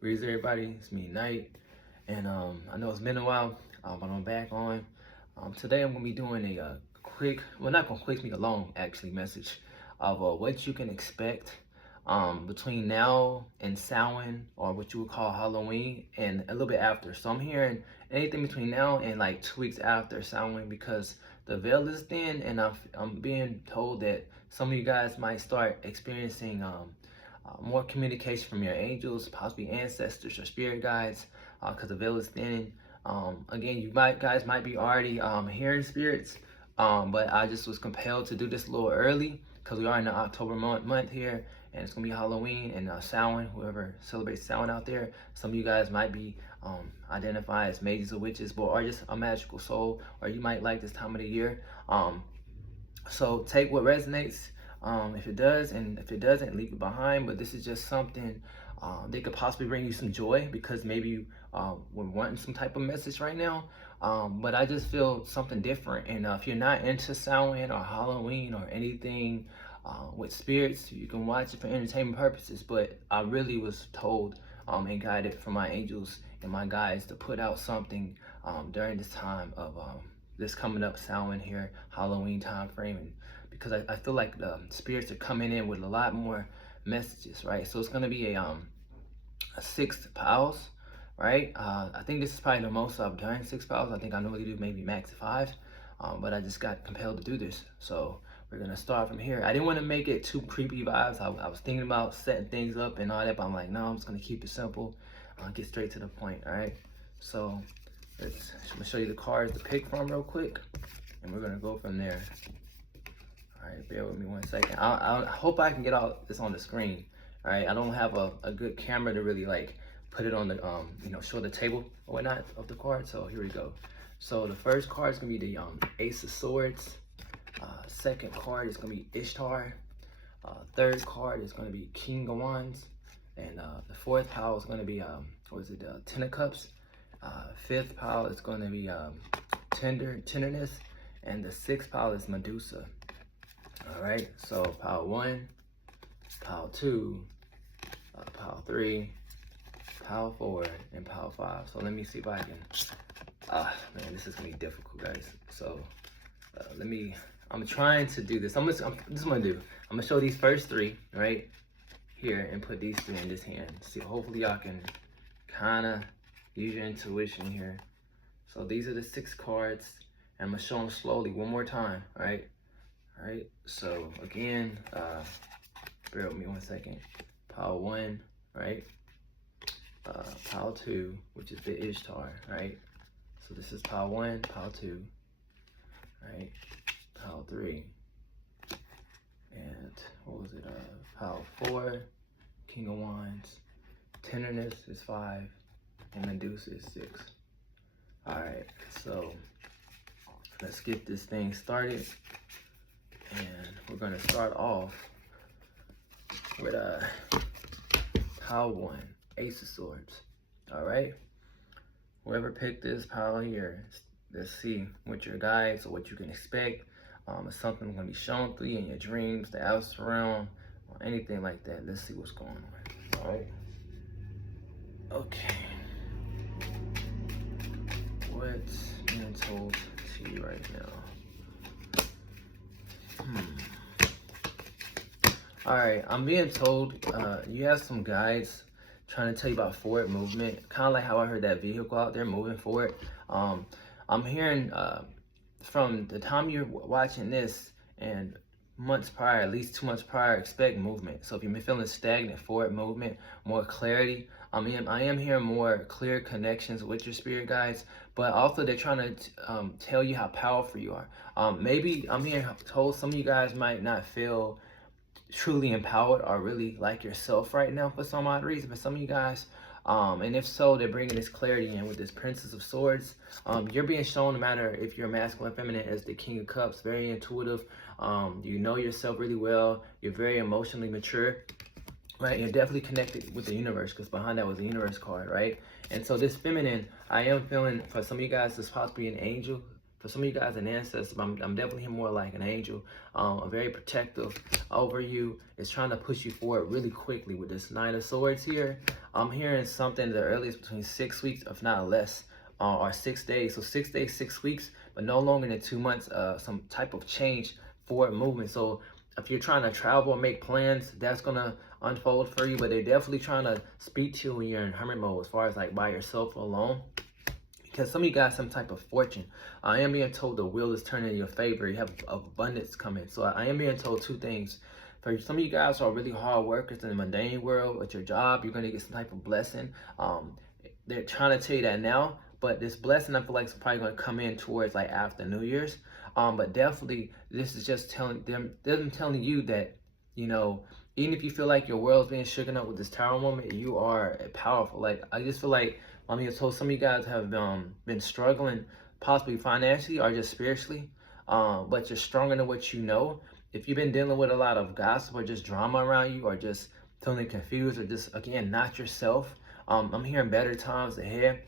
Greetings everybody, it's me Knight, and I know it's been a while, but I'm back on. Today I'm gonna be doing a quick, well not gonna quick, me a long actually message of what you can expect between now and Samhain, or what you would call Halloween, and a little bit after. So I'm hearing anything between now and like 2 weeks after Samhain, because the veil is thin, and I'm being told that some of you guys might start experiencing more communication from your angels, possibly ancestors or spirit guides, because the veil is thin. Again, you guys might be already hearing spirits, but I just was compelled to do this a little early because we are in the October month here, and it's gonna be Halloween and Samhain. Whoever celebrates Samhain out there, some of you guys might be identified as mages or witches, but are just a magical soul, or you might like this time of the year. So take what resonates, if it does, and if it doesn't, leave it behind. But this is just something that could possibly bring you some joy, because maybe you were wanting some type of message right now. But I just feel something different. And if you're not into Samhain or Halloween or anything with spirits, you can watch it for entertainment purposes. But I really was told and guided from my angels and my guides to put out something during this time of this coming up Samhain here, Halloween time frame, and because I feel like the spirits are coming in with a lot more messages, right? So it's gonna be a 6 pals, right? I think this is probably the most I've done, 6 pals. I think I normally do maybe max 5, but I just got compelled to do this. So we're gonna start from here. I didn't want to make it too creepy vibes. I was thinking about setting things up and all that, but I'm like, no, I'm just gonna keep it simple, get straight to the point, all right? So I'm gonna show you the cards to pick from real quick, and we're gonna go from there. All right, bear with me 1 second. I hope I can get all this on the screen. All right, I don't have a good camera to really like put it on the show the table or whatnot of the card. So here we go. So the first card is gonna be the Ace of Swords. Second card is gonna be Ishtar. Third card is gonna be King of Wands, and the fourth pile is gonna be Ten of Cups. Fifth pile is gonna be tenderness, and the sixth pile is Medusa. All right, so pile 1, pile 2, pile 3, pile 4, and pile 5. So let me see if I can, man, this is gonna be difficult, guys. So I'm trying to do this. I'm gonna show these first 3 right here and put these 3 in this hand. See, hopefully y'all can kind of use your intuition here. So these are the 6 cards, and I'm gonna show them slowly one more time, all right? All right, so again, bear with me 1 second. Pile 1, right? Pile 2, which is the Ishtar, right? So this is pile 1, pile 2, right? Pile 3, and what was it? Pile 4, King of Wands. Tenderness is 5, and Medusa is 6. All right, so let's get this thing started. And we're gonna start off with pile 1, Ace of Swords. All right, whoever picked this pile here, let's see what your guides or what you can expect. If something gonna be shown through you in your dreams, the outer realm, or anything like that. Let's see what's going on. All right. Okay. What's being told to you right now? All right, I'm being told you have some guides trying to tell you about forward movement, kind of like how I heard that vehicle out there moving forward. I'm hearing from the time you're watching this and months prior, at least 2 months prior, expect movement. So if you've been feeling stagnant, forward movement, more clarity. I am hearing more clear connections with your spirit guides, but also they're trying to tell you how powerful you are. Maybe I'm hearing told some of you guys might not feel truly empowered or really like yourself right now for some odd reason. But some of you guys, and if so, they're bringing this clarity in with this Princess of Swords. You're being shown, no matter if you're masculine or feminine, as the King of Cups, very intuitive. You know yourself really well. You're very emotionally mature, right? You're definitely connected with the universe, because behind that was the universe card, right? And so this feminine, I am feeling for some of you guys, this possibly an angel, For some of you guys, an ancestor, I'm definitely more like an angel, very protective over you. It's trying to push you forward really quickly with this Nine of Swords here. I'm hearing something the earliest between 6 weeks, if not less, or 6 days. So 6 days, 6 weeks, but no longer than 2 months, some type of change, forward movement. So if you're trying to travel or make plans, that's gonna unfold for you, but they're definitely trying to speak to you when you're in hermit mode, as far as like by yourself or alone. Because some of you got some type of fortune. I am being told the wheel is turning in your favor. You have abundance coming. So I am being told two things. For some of you guys who are really hard workers in the mundane world, with your job, you're going to get some type of blessing. They're trying to tell you that now, but this blessing I feel like is probably going to come in towards like after New Year's. But definitely this is just telling telling you that, you know, even if you feel like your world's being shaken up with this tower moment, you are powerful. Like, I just feel like, I mean, so some of you guys have been struggling, possibly financially or just spiritually, but you're stronger than what you know. If you've been dealing with a lot of gossip or just drama around you, or just feeling confused, or just, again, not yourself, I'm hearing better times ahead.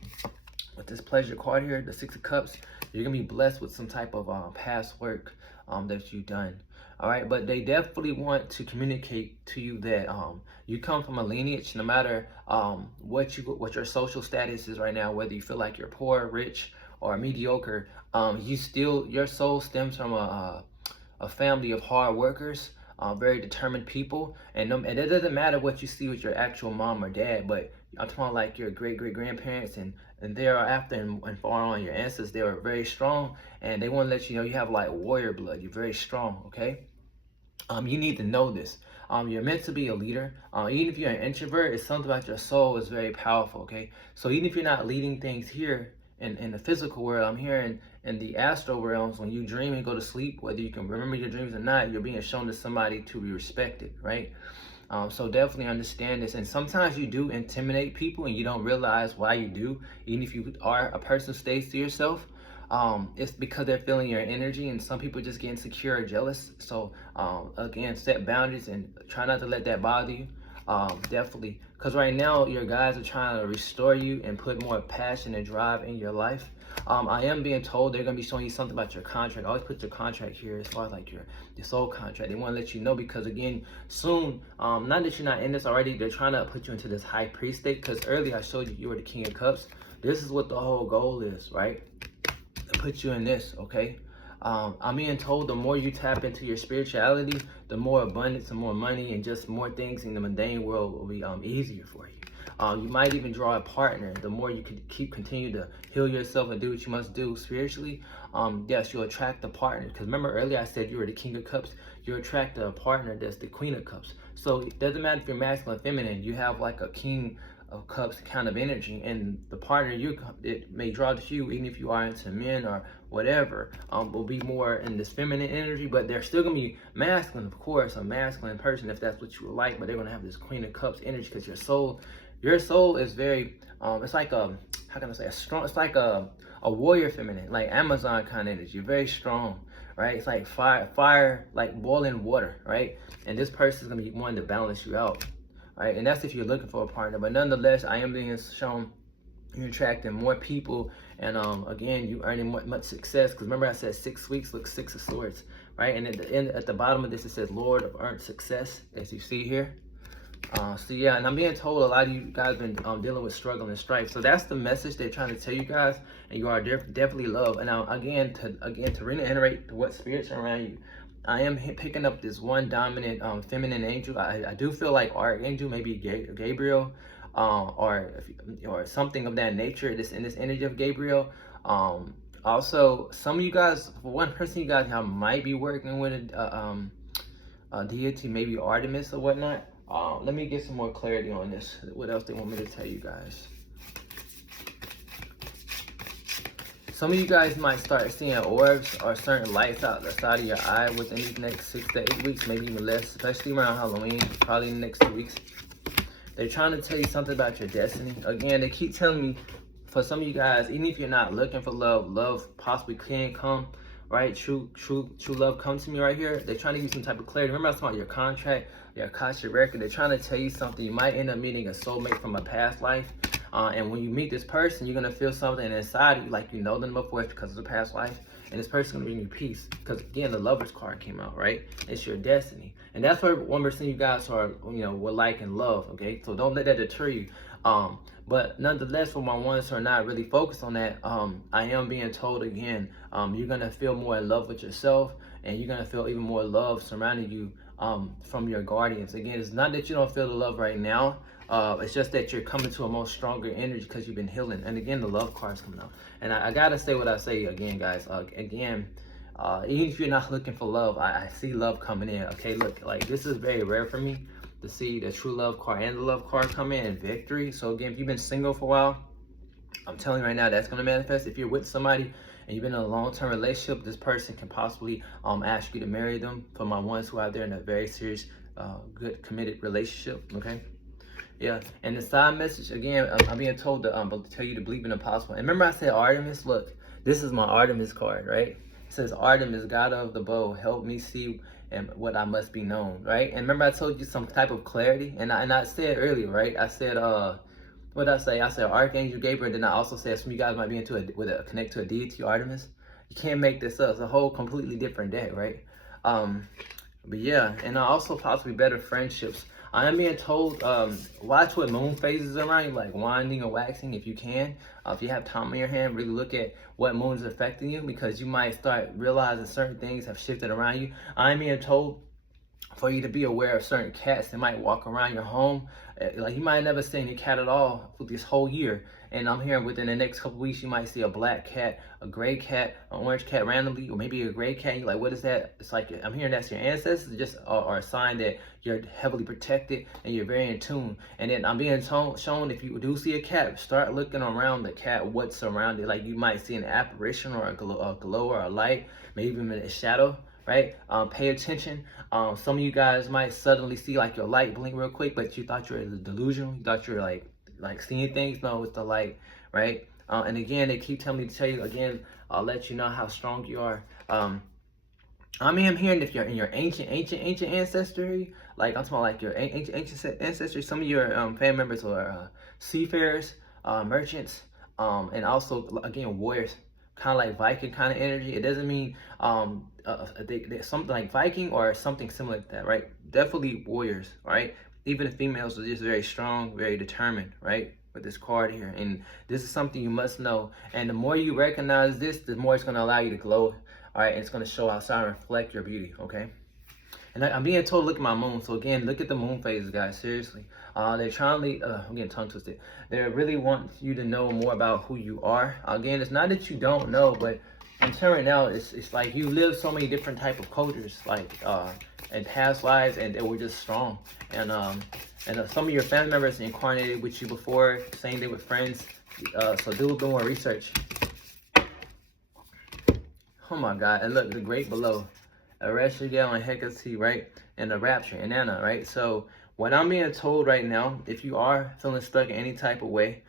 With this pleasure card here, the Six of Cups, you're gonna be blessed with some type of past work that you've done. All right, but they definitely want to communicate to you that you come from a lineage, no matter what your social status is right now, whether you feel like you're poor, rich, or mediocre. Your soul stems from a family of hard workers, very determined people, and it doesn't matter what you see with your actual mom or dad, but I'm talking like your great-great-grandparents and thereafter and far on, your ancestors. They were very strong, and they want to let you know you have like warrior blood. You're very strong, okay? You need to know this. You're meant to be a leader. Even if you're an introvert, it's something about your soul is very powerful, okay? So even if you're not leading things here in the physical world, I'm hearing in the astral realms, when you dream and go to sleep, whether you can remember your dreams or not, you're being shown to somebody to be respected, right? So definitely understand this. And sometimes you do intimidate people and you don't realize why you do. Even if you are a person who stays to yourself, it's because they're feeling your energy, and some people just get insecure or jealous. So again, set boundaries and try not to let that bother you. Definitely, because right now your guys are trying to restore you and put more passion and drive in your life. I am being told they're going to be showing you something about your contract. Always put your contract here, as far as like your soul contract. They want to let you know, because again, soon, not that you're not in this already, they're trying to put you into this high priest state, because earlier I showed you were the King of Cups. This is what the whole goal is, right? To put you in this, okay? I'm being told the more you tap into your spirituality, the more abundance and more money and just more things in the mundane world will be easier for you. You might even draw a partner. The more you can continue to heal yourself and do what you must do spiritually, yes, you'll attract a partner. Because remember earlier I said you were the King of Cups. You attract a partner that's the Queen of Cups. So it doesn't matter if you're masculine or feminine. You have like a King of Cups kind of energy, and the partner it may draw to you, even if you are into men or whatever, will be more in this feminine energy, but they're still gonna be masculine, of course, a masculine person if that's what you would like, but they're gonna have this Queen of Cups energy, because your soul is very it's like a, how can I say, a strong, it's like a warrior feminine, like Amazon kind of energy. You're very strong, right? It's like fire like boiling water, right? And this person's gonna be wanting to balance you out. Right, and that's if you're looking for a partner. But nonetheless, I am being shown you're attracting more people, and again, you earning much success. Because remember, I said 6 weeks. Look, Six of Swords, right? And at the bottom of this, it says Lord of Earned Success, as you see here. So yeah, and I'm being told a lot of you guys been dealing with struggle and strife. So that's the message they're trying to tell you guys, and you are definitely loved. And now again, to reiterate what spirits are around you, I am picking up this one dominant feminine angel. I do feel like archangel, maybe Gabriel, or something of that nature. In this energy of Gabriel. Also, some of you guys, for one person, you guys might be working with a deity, maybe Artemis or whatnot. Let me get some more clarity on this. What else they want me to tell you guys? Some of you guys might start seeing orbs or certain lights out the side of your eye within these next 6 to 8 weeks, maybe even less, especially around Halloween, probably in the next 2 weeks. They're trying to tell you something about your destiny. Again, they keep telling me, for some of you guys, even if you're not looking for love possibly can come, right? True love comes to me right here. They're trying to give you some type of clarity. Remember I was talking about your contract, your Akashic record. They're trying to tell you something. You might end up meeting a soulmate from a past life. And when you meet this person, you're going to feel something inside of you, like you know them before, it's because of the past life. and this person's gonna bring you peace. Because again, the Lovers card came out, right? It's your destiny, and that's what 1% you guys are, would like and love. Okay, so don't let that deter you. But nonetheless, for my ones who are not really focused on that, I am being told again, you're gonna feel more in love with yourself, and you're gonna feel even more love surrounding you from your guardians. Again, it's not that you don't feel the love right now. It's just that you're coming to a more stronger energy because you've been healing. And again, the love card's coming out. And I gotta say what I say again, guys. Even if you're not looking for love, I see love coming in. Okay, look, like this is very rare for me to see the true love card and the love card come in and victory. So again, if you've been single for a while, I'm telling you right now, that's gonna manifest. If you're with somebody and you've been in a long-term relationship, this person can possibly ask you to marry them. For my ones who are out there in a very serious, good, committed relationship. Okay. Yeah, and the side message again, I'm being told to tell you to believe in the possible. And remember, I said Artemis. Look, this is my Artemis card, right? It says Artemis, god of the bow, help me see and what I must be known, right? And remember, I told you some type of clarity, and I said earlier, right? I said, what did I say? I said Archangel Gabriel. And then I also said some of you guys might be into connect to a deity, Artemis. You can't make this up. It's a whole completely different day, right? But yeah, and also possibly better friendships. I am being told, watch what moon phases are around you, like winding or waxing if you can. If you have time on your hand, really look at what moon is affecting you, because you might start realizing certain things have shifted around you. I am being told for you to be aware of certain cats that might walk around your home. Like you might never see any cat at all for this whole year. And I'm hearing within the next couple weeks, you might see a black cat, a gray cat, an orange cat randomly, or maybe a gray cat. You're like, what is that? It's like, I'm hearing that's your ancestors, just are a sign that you're heavily protected and you're very in tune. And then I'm being shown if you do see a cat, start looking around the cat, what's around it. Like you might see an apparition or a glow or a light, maybe even a shadow. Right? Pay attention. Some of you guys might suddenly see like your light blink real quick, but you thought you were delusional. You thought you were like seeing things. No, it's the light, right? And again, they keep telling me to tell you again. I'll let you know how strong you are. I'm hearing if you're in your ancient ancestry, like I'm talking about like your ancient ancestry. Some of your family members are seafarers, merchants, and also again warriors. Kind of like Viking kind of energy. It doesn't mean something like Viking or something similar to that, right? Definitely warriors, right? Even the females are just very strong, very determined, right? With this card here, and this is something you must know. And the more you recognize this, the more it's going to allow you to glow, all right? And it's going to show outside and reflect your beauty, okay? And I'm being told, look at my moon. So again, look at the moon phases, guys. Seriously, they're trying to. I'm getting tongue twisted. They really want you to know more about who you are. Again, it's not that you don't know, but I'm telling now, it's like you live so many different type of cultures, like in past lives, and they were just strong. And some of your family members incarnated with you before. Same thing with friends. So do more research. Oh my God! And look, the great below. Arrestigale and Hecate, right? And the Rapture and Anna, right? So what I'm being told right now, if you are feeling stuck in any type of way,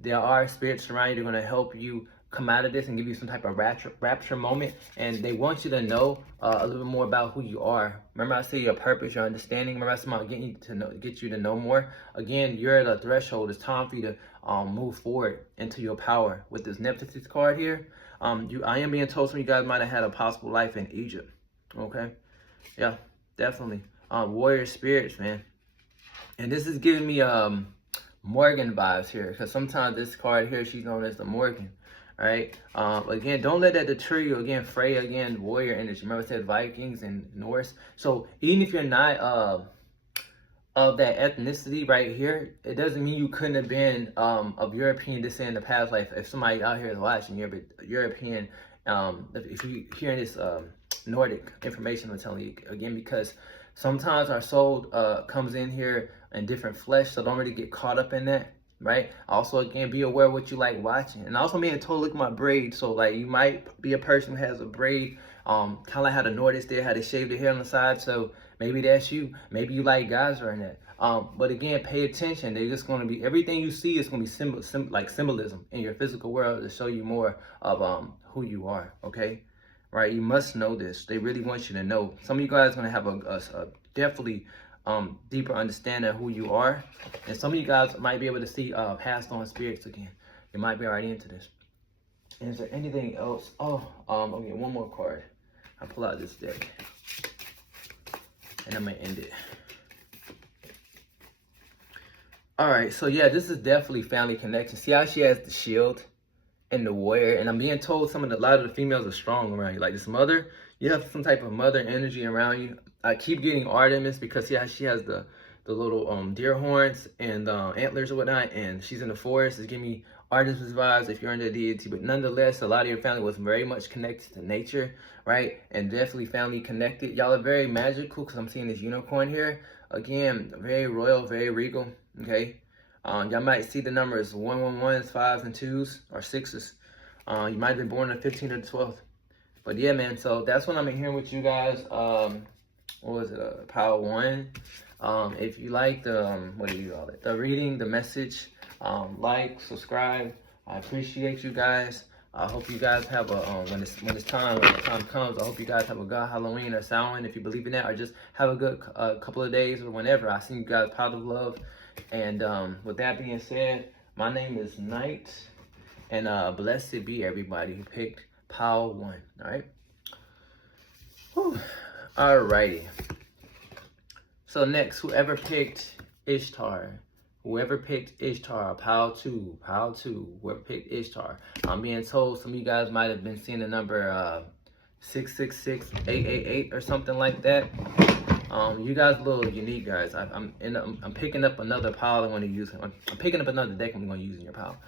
there are spirits around you that are going to help you come out of this and give you some type of rapture moment. And they want you to know a little bit more about who you are. Remember I said your purpose, your understanding. Remember I said about get you to know more. Again, you're at a threshold. It's time for you to move forward into your power. With this Nemesis card here, I am being told some of you guys might have had a possible life in Egypt. Okay, yeah, definitely. Warrior spirits, man. And this is giving me Morgan vibes here, because sometimes this card here, she's known as the Morgan, right? Again, don't let that deter you. Again, Freya, again, warrior energy. Remember I said Vikings and Norse. So even if you're not of that ethnicity right here, it doesn't mean you couldn't have been of European descent in the past life. If somebody out here is watching, you're European, if you're hearing this Nordic information, I'm telling you again, because sometimes our soul comes in here in different flesh, so don't really get caught up in that, right? Also, again, be aware of what you like watching. And also being told, look at my braid. So like you might be a person who has a braid, kind of like how the Nordics did, how they shave their hair on the side. So maybe that's you. Maybe you like guys wearing that. But again, pay attention. They're just going to be, everything you see is going to be like symbolism in your physical world to show you more of who you are, okay? Right, you must know this. They really want you to know. Some of you guys are going to have a definitely deeper understanding of who you are. And some of you guys might be able to see passed on spirits again. You might be already into this. Is there anything else? Oh, okay, one more card. I pull out this deck, and I'm gonna end it. All right, so yeah, this is definitely family connection. See how she has the shield and the warrior, and I'm being told a lot of the females are strong around you. Like this mother, you have some type of mother energy around you. I keep getting Artemis because yeah, she has the little deer horns and antlers or whatnot, and she's in the forest. It's giving me Artemis vibes if you're into deity, but nonetheless, a lot of your family was very much connected to nature, right? And definitely family connected. Y'all are very magical because I'm seeing this unicorn here. Again, very royal, very regal, okay? Y'all might see the numbers 111s, 5s, and 2s, or 6s. You might have been born on the 15th or the 12th. But yeah, man, so that's what I'm hearing with you guys. What was it? Power 1. If you like the, what do you call it? The reading, the message, like, subscribe. I appreciate you guys. I hope you guys have a, when the time comes, I hope you guys have a good Halloween or Samhain if you believe in that, or just have a good couple of days or whenever. I send you guys positive love. And with that being said, my name is Knight, and blessed be everybody who picked Power 1. All right. Whew. Alrighty. So next, whoever picked Ishtar, Power 2, whoever picked Ishtar. I'm being told some of you guys might have been seeing the number 666-888 or something like that. You guys are a little unique, guys. I'm picking up another pile I want to use. I'm picking up another deck I'm going to use in your pile.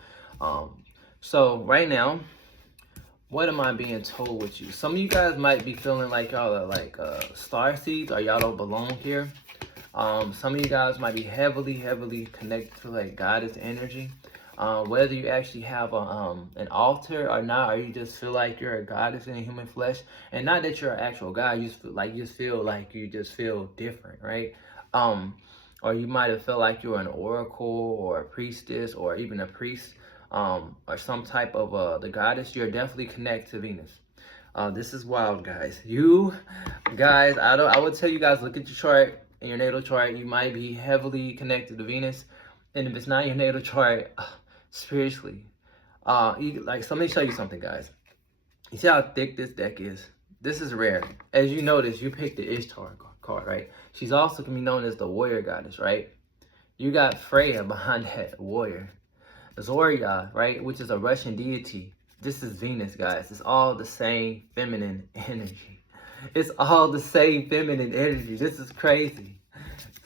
So right now, what am I being told with you? Some of you guys might be feeling like y'all are like star seeds, or y'all don't belong here. Some of you guys might be heavily connected to like goddess energy. Whether you actually have an altar or not, or you just feel like you're a goddess in human flesh, and not that you're an actual god, you just feel like you just feel different, right? Or you might have felt like you're an oracle or a priestess or even a priest, or some type of the goddess. You're definitely connected to Venus. This is wild, guys. You guys, I would tell you guys, look at your chart, in your natal chart. You might be heavily connected to Venus, and if it's not your natal chart, spiritually, let me show you something, guys. You see how thick this deck is? This is rare. As you notice, you picked the Ishtar card, right? She's also can be known as the warrior goddess, right? You got Freya behind that warrior. Zorya, right, which is a Russian deity. This is Venus, guys. It's all the same feminine energy. It's all the same feminine energy. This is crazy.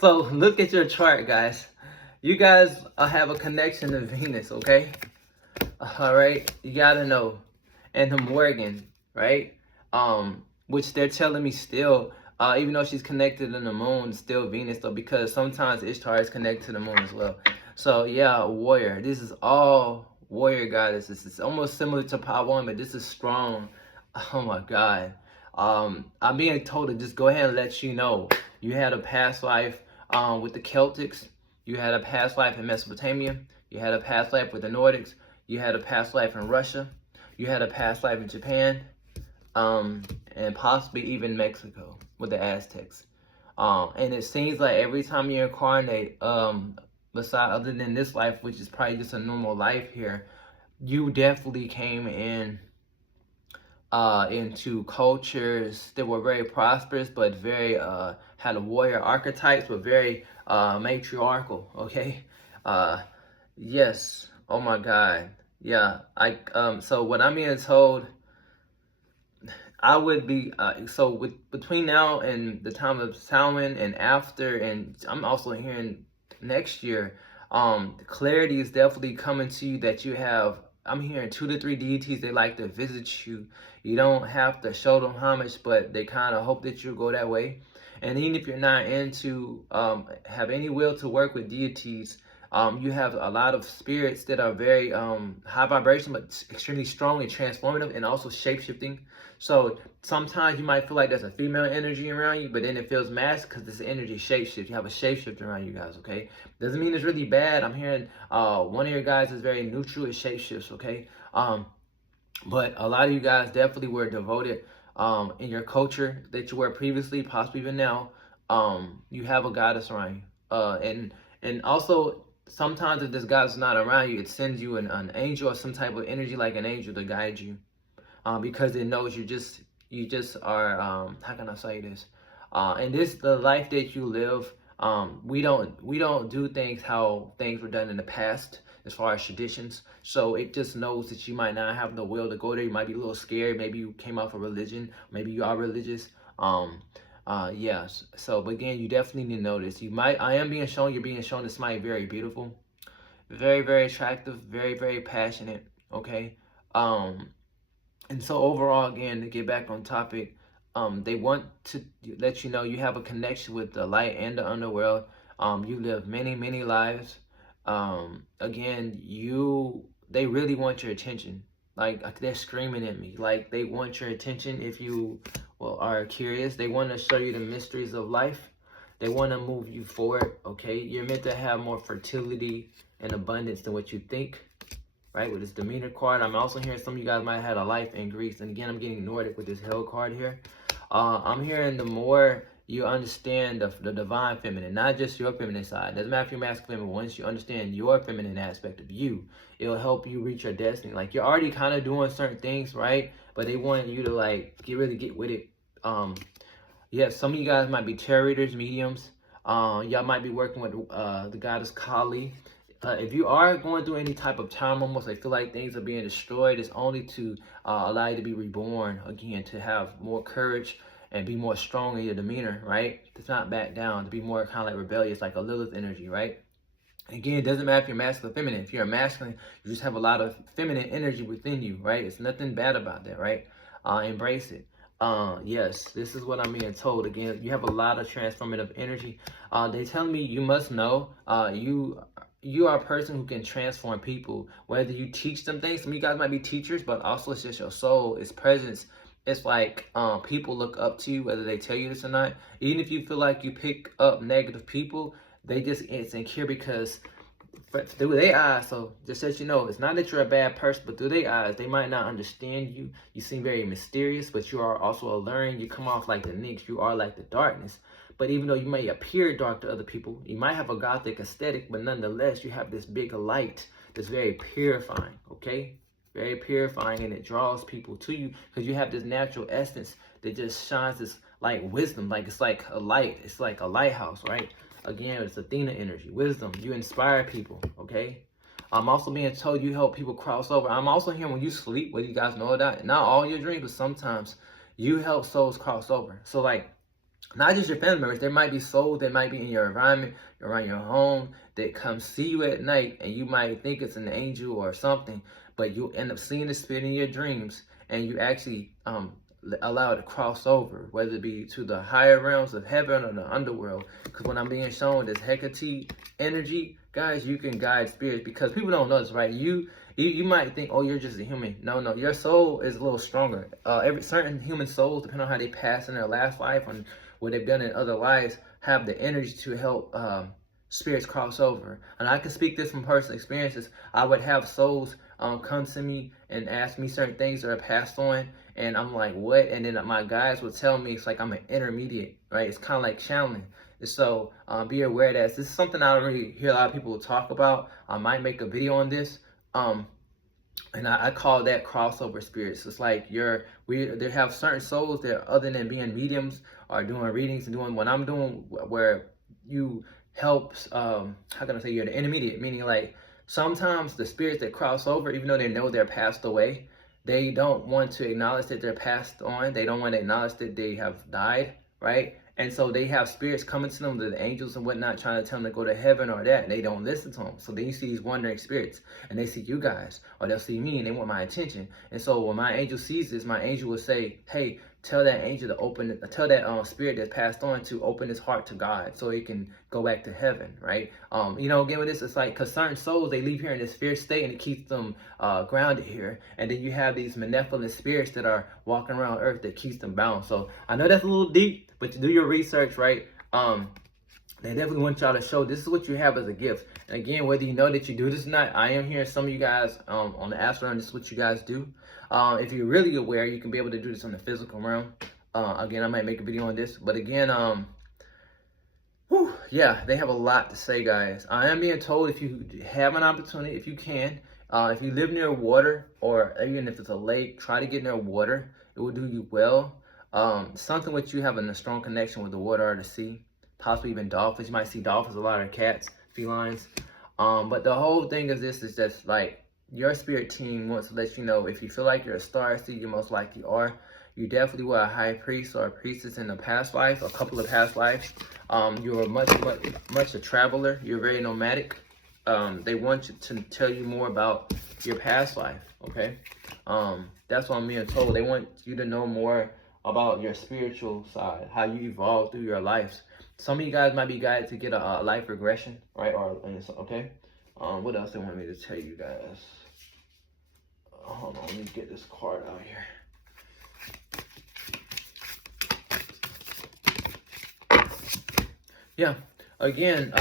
So look at your chart, guys. You guys have a connection to Venus, okay? All right, you gotta know. And the Morgan, right? Which they're telling me still, even though she's connected to the moon, still Venus though, because sometimes Ishtar is connected to the moon as well. So yeah, warrior. This is all warrior goddesses. It's almost similar to Power 1, but this is strong. Oh my God. I'm being told to just go ahead and let you know you had a past life with the Celtics. You had a past life in Mesopotamia. You had a past life with the Nordics. You had a past life in Russia. You had a past life in Japan, and possibly even Mexico with the Aztecs. And it seems like every time you incarnate, beside other than this life, which is probably just a normal life here, you definitely came in into cultures that were very prosperous, but very had a warrior archetypes, but very matriarchal. Okay, yes. Oh my God, yeah. So what I'm being told, I would be so between now and the time of Samhain and after, and I'm also hearing next year, clarity is definitely coming to you that you have. I'm hearing 2 to 3 deities, they like to visit you. You don't have to show them homage, but they kind of hope that you go that way. And even if you're not into, have any will to work with deities, you have a lot of spirits that are very high vibration, but extremely strong and transformative, and also shape-shifting. So sometimes you might feel like there's a female energy around you, but then it feels masculine because this energy shapeshift. You have a shapeshift around you guys, okay? Doesn't mean it's really bad. I'm hearing one of your guys is very neutral, it shapeshifts, okay? But a lot of you guys definitely were devoted in your culture that you were previously, possibly even now. You have a goddess around you. And also, sometimes if this God's not around you, it sends you an angel or some type of energy like an angel to guide you, because it knows you just are, how can I say this? And this the life that you live. We don't do things how things were done in the past as far as traditions. So it just knows that you might not have the will to go there. You might be a little scared. Maybe you came off a religion. Maybe you are religious. Yes. So, but again, you definitely need to know this. I am being shown. You're being shown this somebody very beautiful, very, very attractive, very, very passionate. Okay. Um, and so overall, again, to get back on topic, they want to let you know you have a connection with the light and the underworld. You live many, many lives. Again, they really want your attention. Like they're screaming at me. Like they want your attention. If you are curious, they want to show you the mysteries of life. They want to move you forward. Okay, you're meant to have more fertility and abundance than what you think, right? With this Demeanor card. I'm also hearing some of you guys might have had a life in Greece. And again, I'm getting Nordic with this Hell card here. I'm hearing the more you understand the divine feminine, not just your feminine side. Doesn't matter if you're masculine, but once you understand your feminine aspect of you, it'll help you reach your destiny. Like you're already kind of doing certain things, right? But they want you to like get with it. Yeah, some of you guys might be tarot readers, mediums. Y'all might be working with the goddess Kali. If you are going through any type of time, almost I feel like things are being destroyed, it's only to allow you to be reborn again, to have more courage and be more strong in your demeanor, right? To not back down, to be more kind of like rebellious, like a Lilith energy, right? Again, it doesn't matter if you're masculine or feminine. If you're a masculine, you just have a lot of feminine energy within you, right? It's nothing bad about that, right? Embrace it. Yes, this is what I'm being told. Again, you have a lot of transformative energy. They tell me you must know you are a person who can transform people, whether you teach them things. Some of you guys might be teachers, but also it's just your soul, it's presence. It's like people look up to you, whether they tell you this or not. Even if you feel like you pick up negative people, they just insecure because through their eyes. So just as you know, it's not that you're a bad person, but through their eyes, they might not understand you. You seem very mysterious, but you are also alluring. You come off like the Nyx. You are like the darkness. But even though you may appear dark to other people, you might have a gothic aesthetic, but nonetheless, you have this big light that's very purifying, okay? Very purifying, and it draws people to you because you have this natural essence that just shines this like wisdom, like it's like a light. It's like a lighthouse, right? Again, it's Athena energy, wisdom. You inspire people, okay? I'm also being told you help people cross over. I'm also hearing when you sleep, whether you guys know that, not all your dreams, but sometimes you help souls cross over. So like, not just your family members, there might be souls that might be in your environment, around your home, that come see you at night, and you might think it's an angel or something, but you end up seeing the spirit in your dreams, and you actually allow it to cross over, whether it be to the higher realms of heaven or the underworld. Because when I'm being shown this Hecate energy, guys, you can guide spirits, because people don't know this, right? You might think, oh, you're just a human. No, your soul is a little stronger. Every certain human souls, depending on how they pass in their last life and what they've done in other lives, have the energy to help spirits cross over. And I can speak this from personal experiences. I would have souls come to me and ask me certain things that are passed on, and I'm like, what? And then my guides would tell me it's like I'm an intermediate, right? It's kind of like channeling. And so be aware that this is something I don't really hear a lot of people talk about. I might make a video on this. And I call that crossover spirits. It's like they have certain souls that, other than being mediums, are doing readings and doing what I'm doing, where you help, how can I say, you're the intermediate, meaning like sometimes the spirits that cross over, even though they know they're passed away, they don't want to acknowledge that they're passed on. They don't want to acknowledge that they have died, right? And so they have spirits coming to them, the angels and whatnot, trying to tell them to go to heaven or that, and they don't listen to them. So then you see these wandering spirits, and they see you guys, or they'll see me, and they want my attention. And so when my angel sees this, my angel will say, hey, tell that angel to tell that spirit that passed on to open his heart to God, so he can go back to heaven, right? Again with this, it's like, because certain souls, they leave here in this fear state, and it keeps them grounded here. And then you have these malevolent spirits that are walking around earth that keeps them bound. So I know that's a little deep, but you do your research, right? They definitely want y'all to show this is what you have as a gift. And again, whether you know that you do this or not, I am hearing some of you guys on the astral realm, this is what you guys do. If you're really aware, you can be able to do this on the physical realm. Again, I might make a video on this, but again, yeah, they have a lot to say, guys. I am being told if you have an opportunity, if you can, if you live near water or even if it's a lake, try to get near water. It will do you well. Something which you have a strong connection with the water or the sea, possibly even dolphins. You might see dolphins, a lot of cats, felines. But the whole thing is this is just like your spirit team wants to let you know if you feel like you're a star seed, you most likely are. You definitely were a high priest or a priestess in a past life, a couple of past lives. You were much a traveler. You're very nomadic. They want you to tell you more about your past life. Okay, that's what I'm being told. They want you to know more about your spiritual side, how you evolved through your lives. Some of you guys might be guided to get a life regression, right? Or okay. What else they want me to tell you guys? Hold on, let me get this card out here. Yeah, again,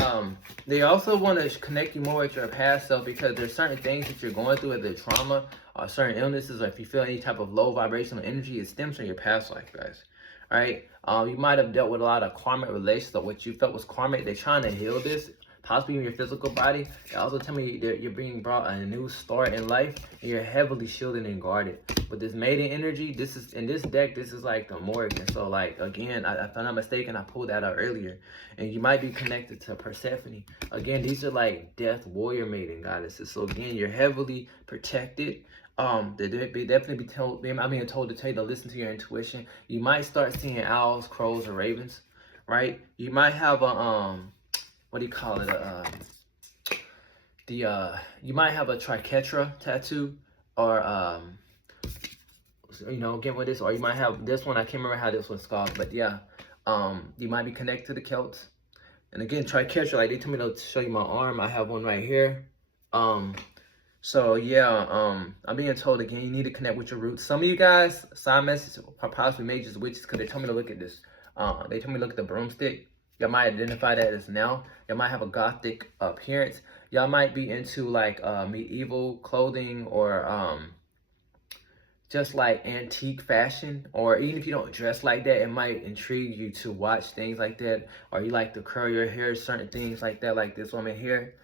they also want to connect you more with your past self because there's certain things that you're going through, whether trauma or certain illnesses, or if you feel any type of low vibrational energy, it stems from your past life, guys. All right, you might have dealt with a lot of karmic relations, or what you felt was karmic. They're trying to heal this, possibly in your physical body. They also tell me that you're being brought a new start in life, and you're heavily shielded and guarded. With this maiden energy, this is in this deck, this is like the Morgan. So like again, if I'm not mistaken, I pulled that out earlier. And you might be connected to Persephone. Again, these are like death warrior maiden goddesses. So again, you're heavily protected. They definitely be told, I'm being told to tell you to listen to your intuition. You might start seeing owls, crows, or ravens, right? You might have a what do you call it? You might have a triquetra tattoo, or you know, get with this, or you might have this one. I can't remember how this one's called, but yeah, you might be connected to the Celts. And again, triquetra, like they told me to show you my arm. I have one right here. So yeah, I'm being told again, you need to connect with your roots. Some of you guys, side message, possibly majors witches, because they told me to look at this. They told me to look at the broomstick. Y'all might identify that as now. Y'all might have a gothic appearance. Y'all might be into like medieval clothing, or just like antique fashion, or even if you don't dress like that, it might intrigue you to watch things like that, or you like to curl your hair, certain things like that, like this woman here.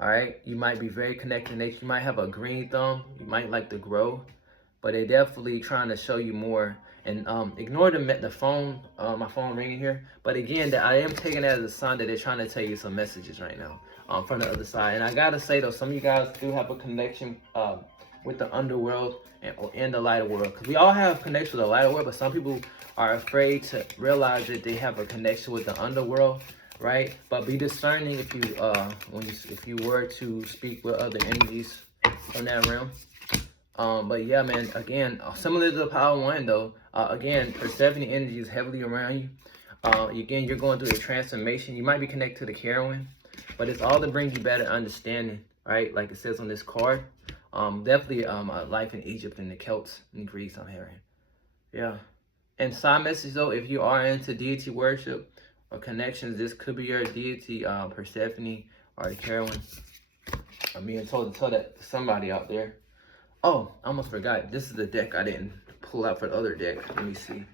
All right, you might be very connected to nature. You might have a green thumb. You might like to grow, but they definitely trying to show you more. And ignore the phone, my phone ringing here. But again, that I am taking that as a sign that they're trying to tell you some messages right now from the other side. And I gotta say though, some of you guys do have a connection with the underworld and the lighter world, because we all have connection with the lighter world, but some people are afraid to realize that they have a connection with the underworld. Right, but be discerning if you if you were to speak with other energies from that realm. But yeah, man, again, similar to the Power One though, again, Persephone energy is heavily around you. Again, you're going through a transformation. You might be connected to the heroine, but it's all to bring you better understanding, right? Like it says on this card. Definitely a life in Egypt and the Celts and Greece, I'm hearing. Yeah. And side message though, if you are into deity worship or connections, this could be your deity, Persephone or heroine. I'm being told to tell that to somebody out there. Oh, I almost forgot. This is the deck I didn't pull out for the other deck. Let me see.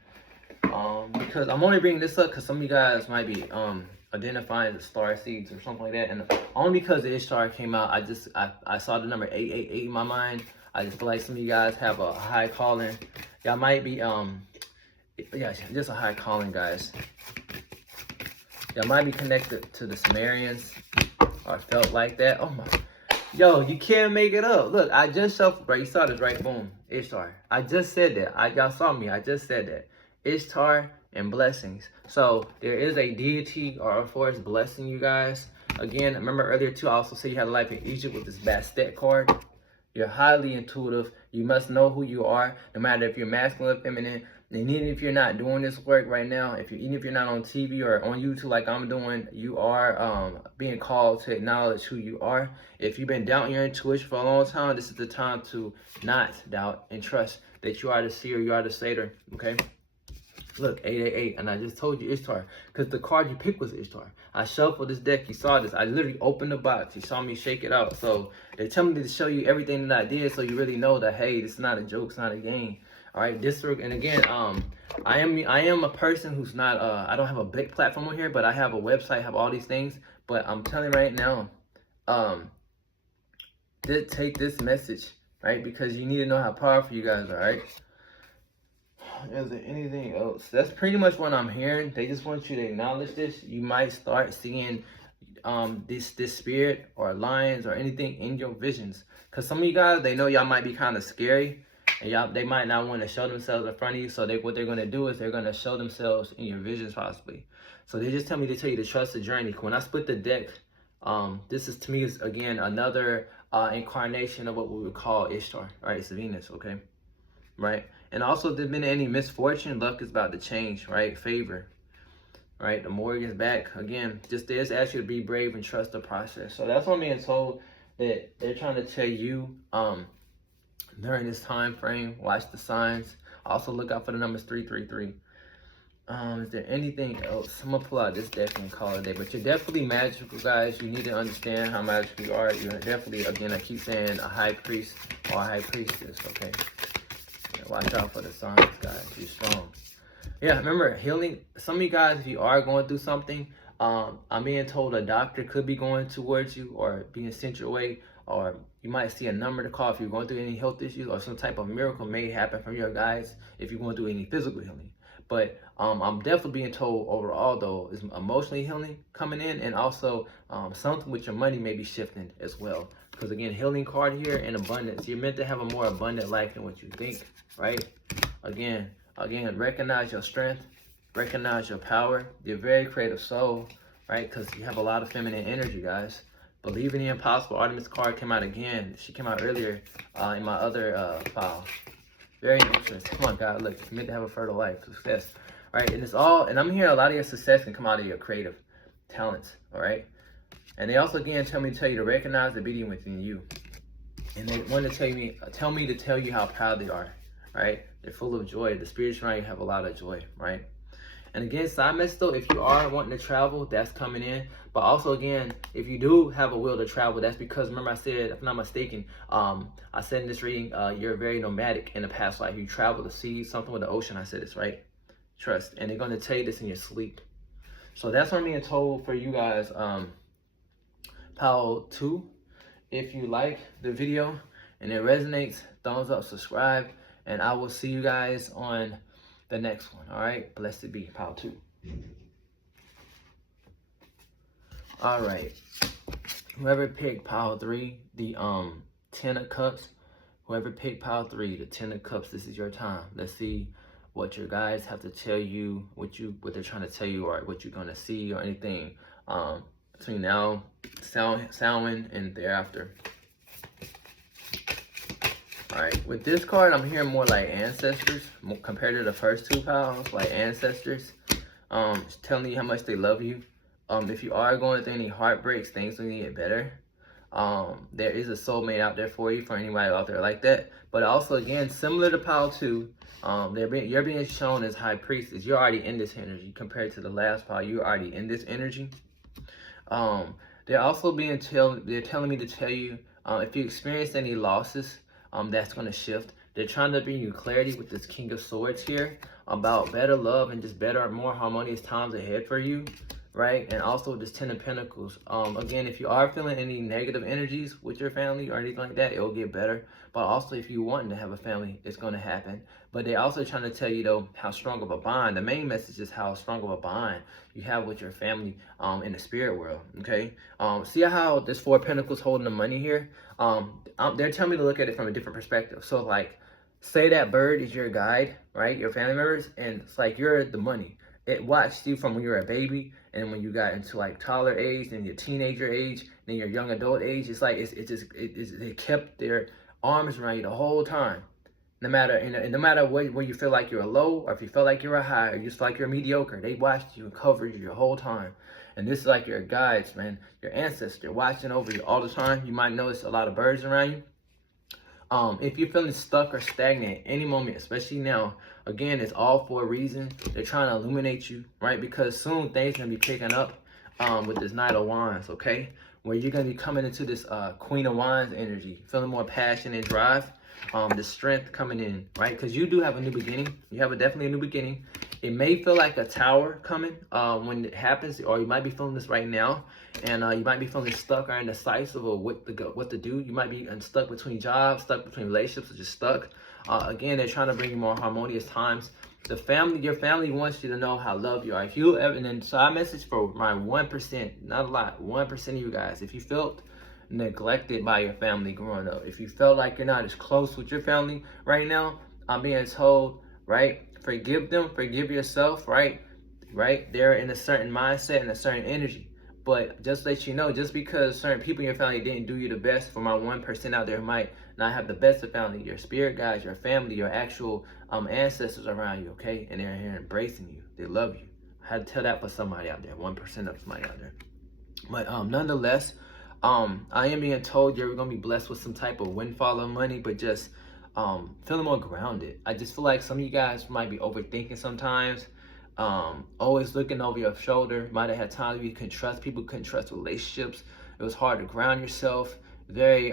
Because I'm only bringing this up because some of you guys might be identifying as star seeds or something like that, and only because the Ishtar came out, I saw the number 888 in my mind. I just feel like some of you guys have a high calling. Y'all might be yeah, just a high calling, guys. Y'all might be connected to the Sumerians or felt like that. Oh my, yo, you can't make it up. Look, I just shuffled, right? You saw this, right? Boom, Ishtar. I just said that. Y'all saw me. I just said that. Ishtar and blessings. So there is a deity or a force blessing you guys. Again, remember earlier too, I also said you had a life in Egypt with this Bastet card. You're highly intuitive. You must know who you are, no matter if you're masculine or feminine. And even if you're not doing this work right now, even if you're not on TV or on YouTube like I'm doing, you are being called to acknowledge who you are. If you've been doubting your intuition for a long time, this is the time to not doubt and trust that you are the seer, you are the satyr, okay? Look, 888, and I just told you Ishtar, because the card you picked was Ishtar. I shuffled this deck, you saw this. I literally opened the box, you saw me shake it out. So they're telling me to show you everything that I did so you really know that, hey, this is not a joke, it's not a game. All right, and again, I am a person who's not I don't have a big platform on here, but I have a website, have all these things. But I'm telling you right now, take this message, right? Because you need to know how powerful you guys are, right? Is there anything else? That's pretty much what I'm hearing. They just want you to acknowledge this. You might start seeing this spirit or lions or anything in your visions. Cause some of you guys, they know y'all might be kind of scary, and they might not want to show themselves in front of you. So what they're gonna do is they're gonna show themselves in your visions possibly. So they just tell me to tell you to trust the journey. When I split the deck, this is to me is again another incarnation of what we would call Ishtar, right? It's Venus, okay, right? And also, if there's been any misfortune, luck is about to change, right? Favor, right? The mortgage back again. Just there's ask you to be brave and trust the process. So that's what I'm being told, that they're trying to tell you during this time frame. Watch the signs. Also look out for the numbers 333. Is there anything else? I'm gonna pull out this deck and call it a day. But you're definitely magical, guys. You need to understand how magical you are. You're definitely, again, I keep saying, a high priest or a high priestess. Okay. Watch out for the signs, guys. You're strong. Yeah, remember, healing. Some of you guys, if you are going through something, I'm being told a doctor could be going towards you or being sent your way, or you might see a number to call if you're going through any health issues, or some type of miracle may happen from your guys if you're going through any physical healing. But I'm definitely being told overall, though, is emotionally healing coming in, and also something with your money may be shifting as well. Because again, healing card here and abundance. You're meant to have a more abundant life than what you think, right? Again, recognize your strength, recognize your power. You're a very creative soul, right? Because you have a lot of feminine energy, guys. Believe in the impossible. Artemis card came out again. She came out earlier in my other file. Very interesting. Come on, God, look, you're meant to have a fertile life, success, right? And it's all, and I'm hearing a lot of your success can come out of your creative talents, all right? And they also again tell you to recognize the being within you. And they want to tell me to tell you how proud they are, right? They're full of joy. The spirits around you have a lot of joy, right? And again, side message though, if you are wanting to travel, that's coming in. But also again, if you do have a will to travel, that's because, remember I said, if I'm not mistaken, I said in this reading, you're very nomadic in the past life. You travel to see something with the ocean. I said this, right? Trust. And they're going to tell you this in your sleep. So that's what I'm being told for you guys. Pile 2. If you like the video and it resonates, thumbs up, subscribe, and I will see you guys on the next one. All right, blessed be. Pile 2. All right, whoever picked pile 3, the 10 of cups, whoever picked pile 3, the 10 of cups, this is your time. Let's see what your guys have to tell you, what they're trying to tell you, or what you're gonna see, or anything between now, Samhain, and thereafter. All right, with this card, I'm hearing more like ancestors compared to the first 2 piles, like ancestors, telling you how much they love you. If you are going through any heartbreaks, things will get better. There is a soulmate out there for you, for anybody out there like that. But also, again, similar to pile 2, you're being shown as high priestess. You're already in this energy compared to the last pile. You're already in this energy. They're also they're telling me to tell you, if you experience any losses, that's going to shift. They're trying to bring you clarity with this King of Swords here about better love and just better, more harmonious times ahead for you, right? And also this 10 of Pentacles. Again, if you are feeling any negative energies with your family or anything like that, it will get better. But also, if you want to have a family, it's going to happen. But they're also trying to tell you, though, how strong of a bond. The main message is how strong of a bond you have with your family in the spirit world, okay? See how this 4 of Pentacles holding the money here? They're telling me to look at it from a different perspective. So, like, say that bird is your guide, right? Your family members, and it's like you're the money. It watched you from when you were a baby, and when you got into like toddler age, then your teenager age, then your young adult age. It's like it kept their arms around you the whole time. No matter where you feel like you're a low, or if you feel like you're a high, or you just feel like you're mediocre, they watched you and covered you your whole time. And this is like your guides, man, your ancestor watching over you all the time. You might notice a lot of birds around you. If you're feeling stuck or stagnant at any moment, especially now, again, it's all for a reason. They're trying to illuminate you, right? Because soon things are going to be picking up with this Knight of Wands, okay? where you're going to be coming into this Queen of Wands energy, feeling more passion and drive, the strength coming in, right? Because you do have a new beginning. You have definitely a new beginning. It may feel like a tower coming when it happens, or you might be feeling this right now, and you might be feeling stuck or indecisive of what to do. You might be stuck between jobs, stuck between relationships, or just stuck. Again, they're trying to bring you more harmonious times. Your family wants you to know how loved you are. If you ever, and then so I message for my 1%, not a lot, 1% of you guys. If you felt neglected by your family growing up, if you felt like you're not as close with your family right now, I'm being told, right? Forgive them, forgive yourself, right? Right? They're in a certain mindset and a certain energy. But just let you know, just because certain people in your family didn't do you the best, for my 1% out there who might not have the best of family, your spirit guides, your family, your actual ancestors around you, okay? And they're here embracing you. They love you. I had to tell that for somebody out there, 1% of somebody out there. But nonetheless, I am being told you're going to be blessed with some type of windfall of money, but just feeling more grounded. I just feel like some of you guys might be overthinking sometimes. Always looking over your shoulder. Might have had times you couldn't trust people, couldn't trust relationships. It was hard to ground yourself. Very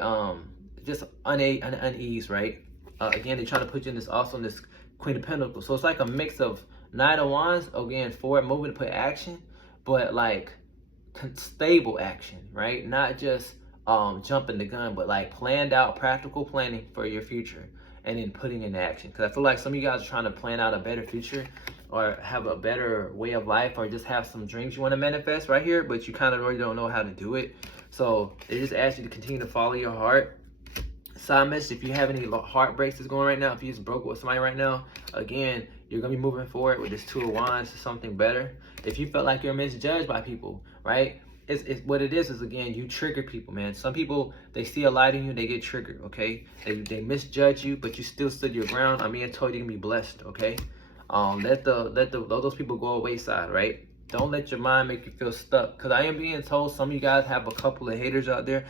just unease, right? Again, they're trying to put you in this, also in this Queen of Pentacles. So it's like a mix of Knight of Wands, again, forward moving to put action, but like stable action, right? Not just jumping the gun, but like planned out, practical planning for your future, and then putting in action. Because I feel like some of you guys are trying to plan out a better future, or have a better way of life, or just have some dreams you want to manifest right here, but you kind of really don't know how to do it. So they just ask you to continue to follow your heart. Side message, if you have any heartbreaks that's going right now, if you just broke with somebody right now, again, you're going to be moving forward with this 2 of Wands to something better. If you felt like you're misjudged by people, right? It's what it is again, you trigger people, man. Some people, they see a light in you, they get triggered, okay? They misjudge you, but you still stood your ground. I'm being told you can be blessed, okay? Let those people go wayside, right? Don't let your mind make you feel stuck. Because I am being told some of you guys have a couple of haters out there.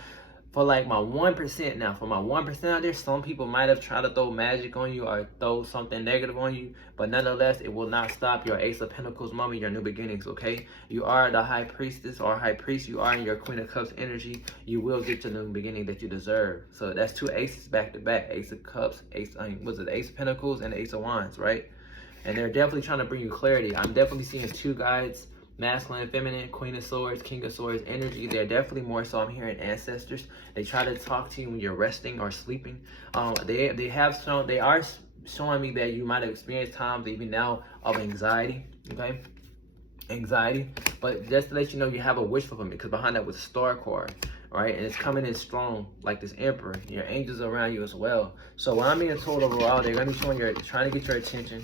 For like my 1% now, for my 1% out there, some people might have tried to throw magic on you or throw something negative on you, but nonetheless, it will not stop your Ace of Pentacles moment, your new beginnings, okay? You are the High Priestess or High Priest. You are in your Queen of Cups energy. You will get your new beginning that you deserve. So that's 2 aces back to back. Ace of Cups, Ace of Pentacles, and Ace of Wands, right? And they're definitely trying to bring you clarity. I'm definitely seeing 2 guides. Masculine and feminine, Queen of Swords, King of Swords energy. They're definitely more so, I'm hearing ancestors. They try to talk to you when you're resting or sleeping. They are showing me that you might have experienced times even now of anxiety, okay? Anxiety. But just to let you know, you have a wish fulfillment, because behind that was a Star card, right? And it's coming in strong like this Emperor. Your angels are around you as well. So what I'm being told overall, they're going to be showing you're trying to get your attention.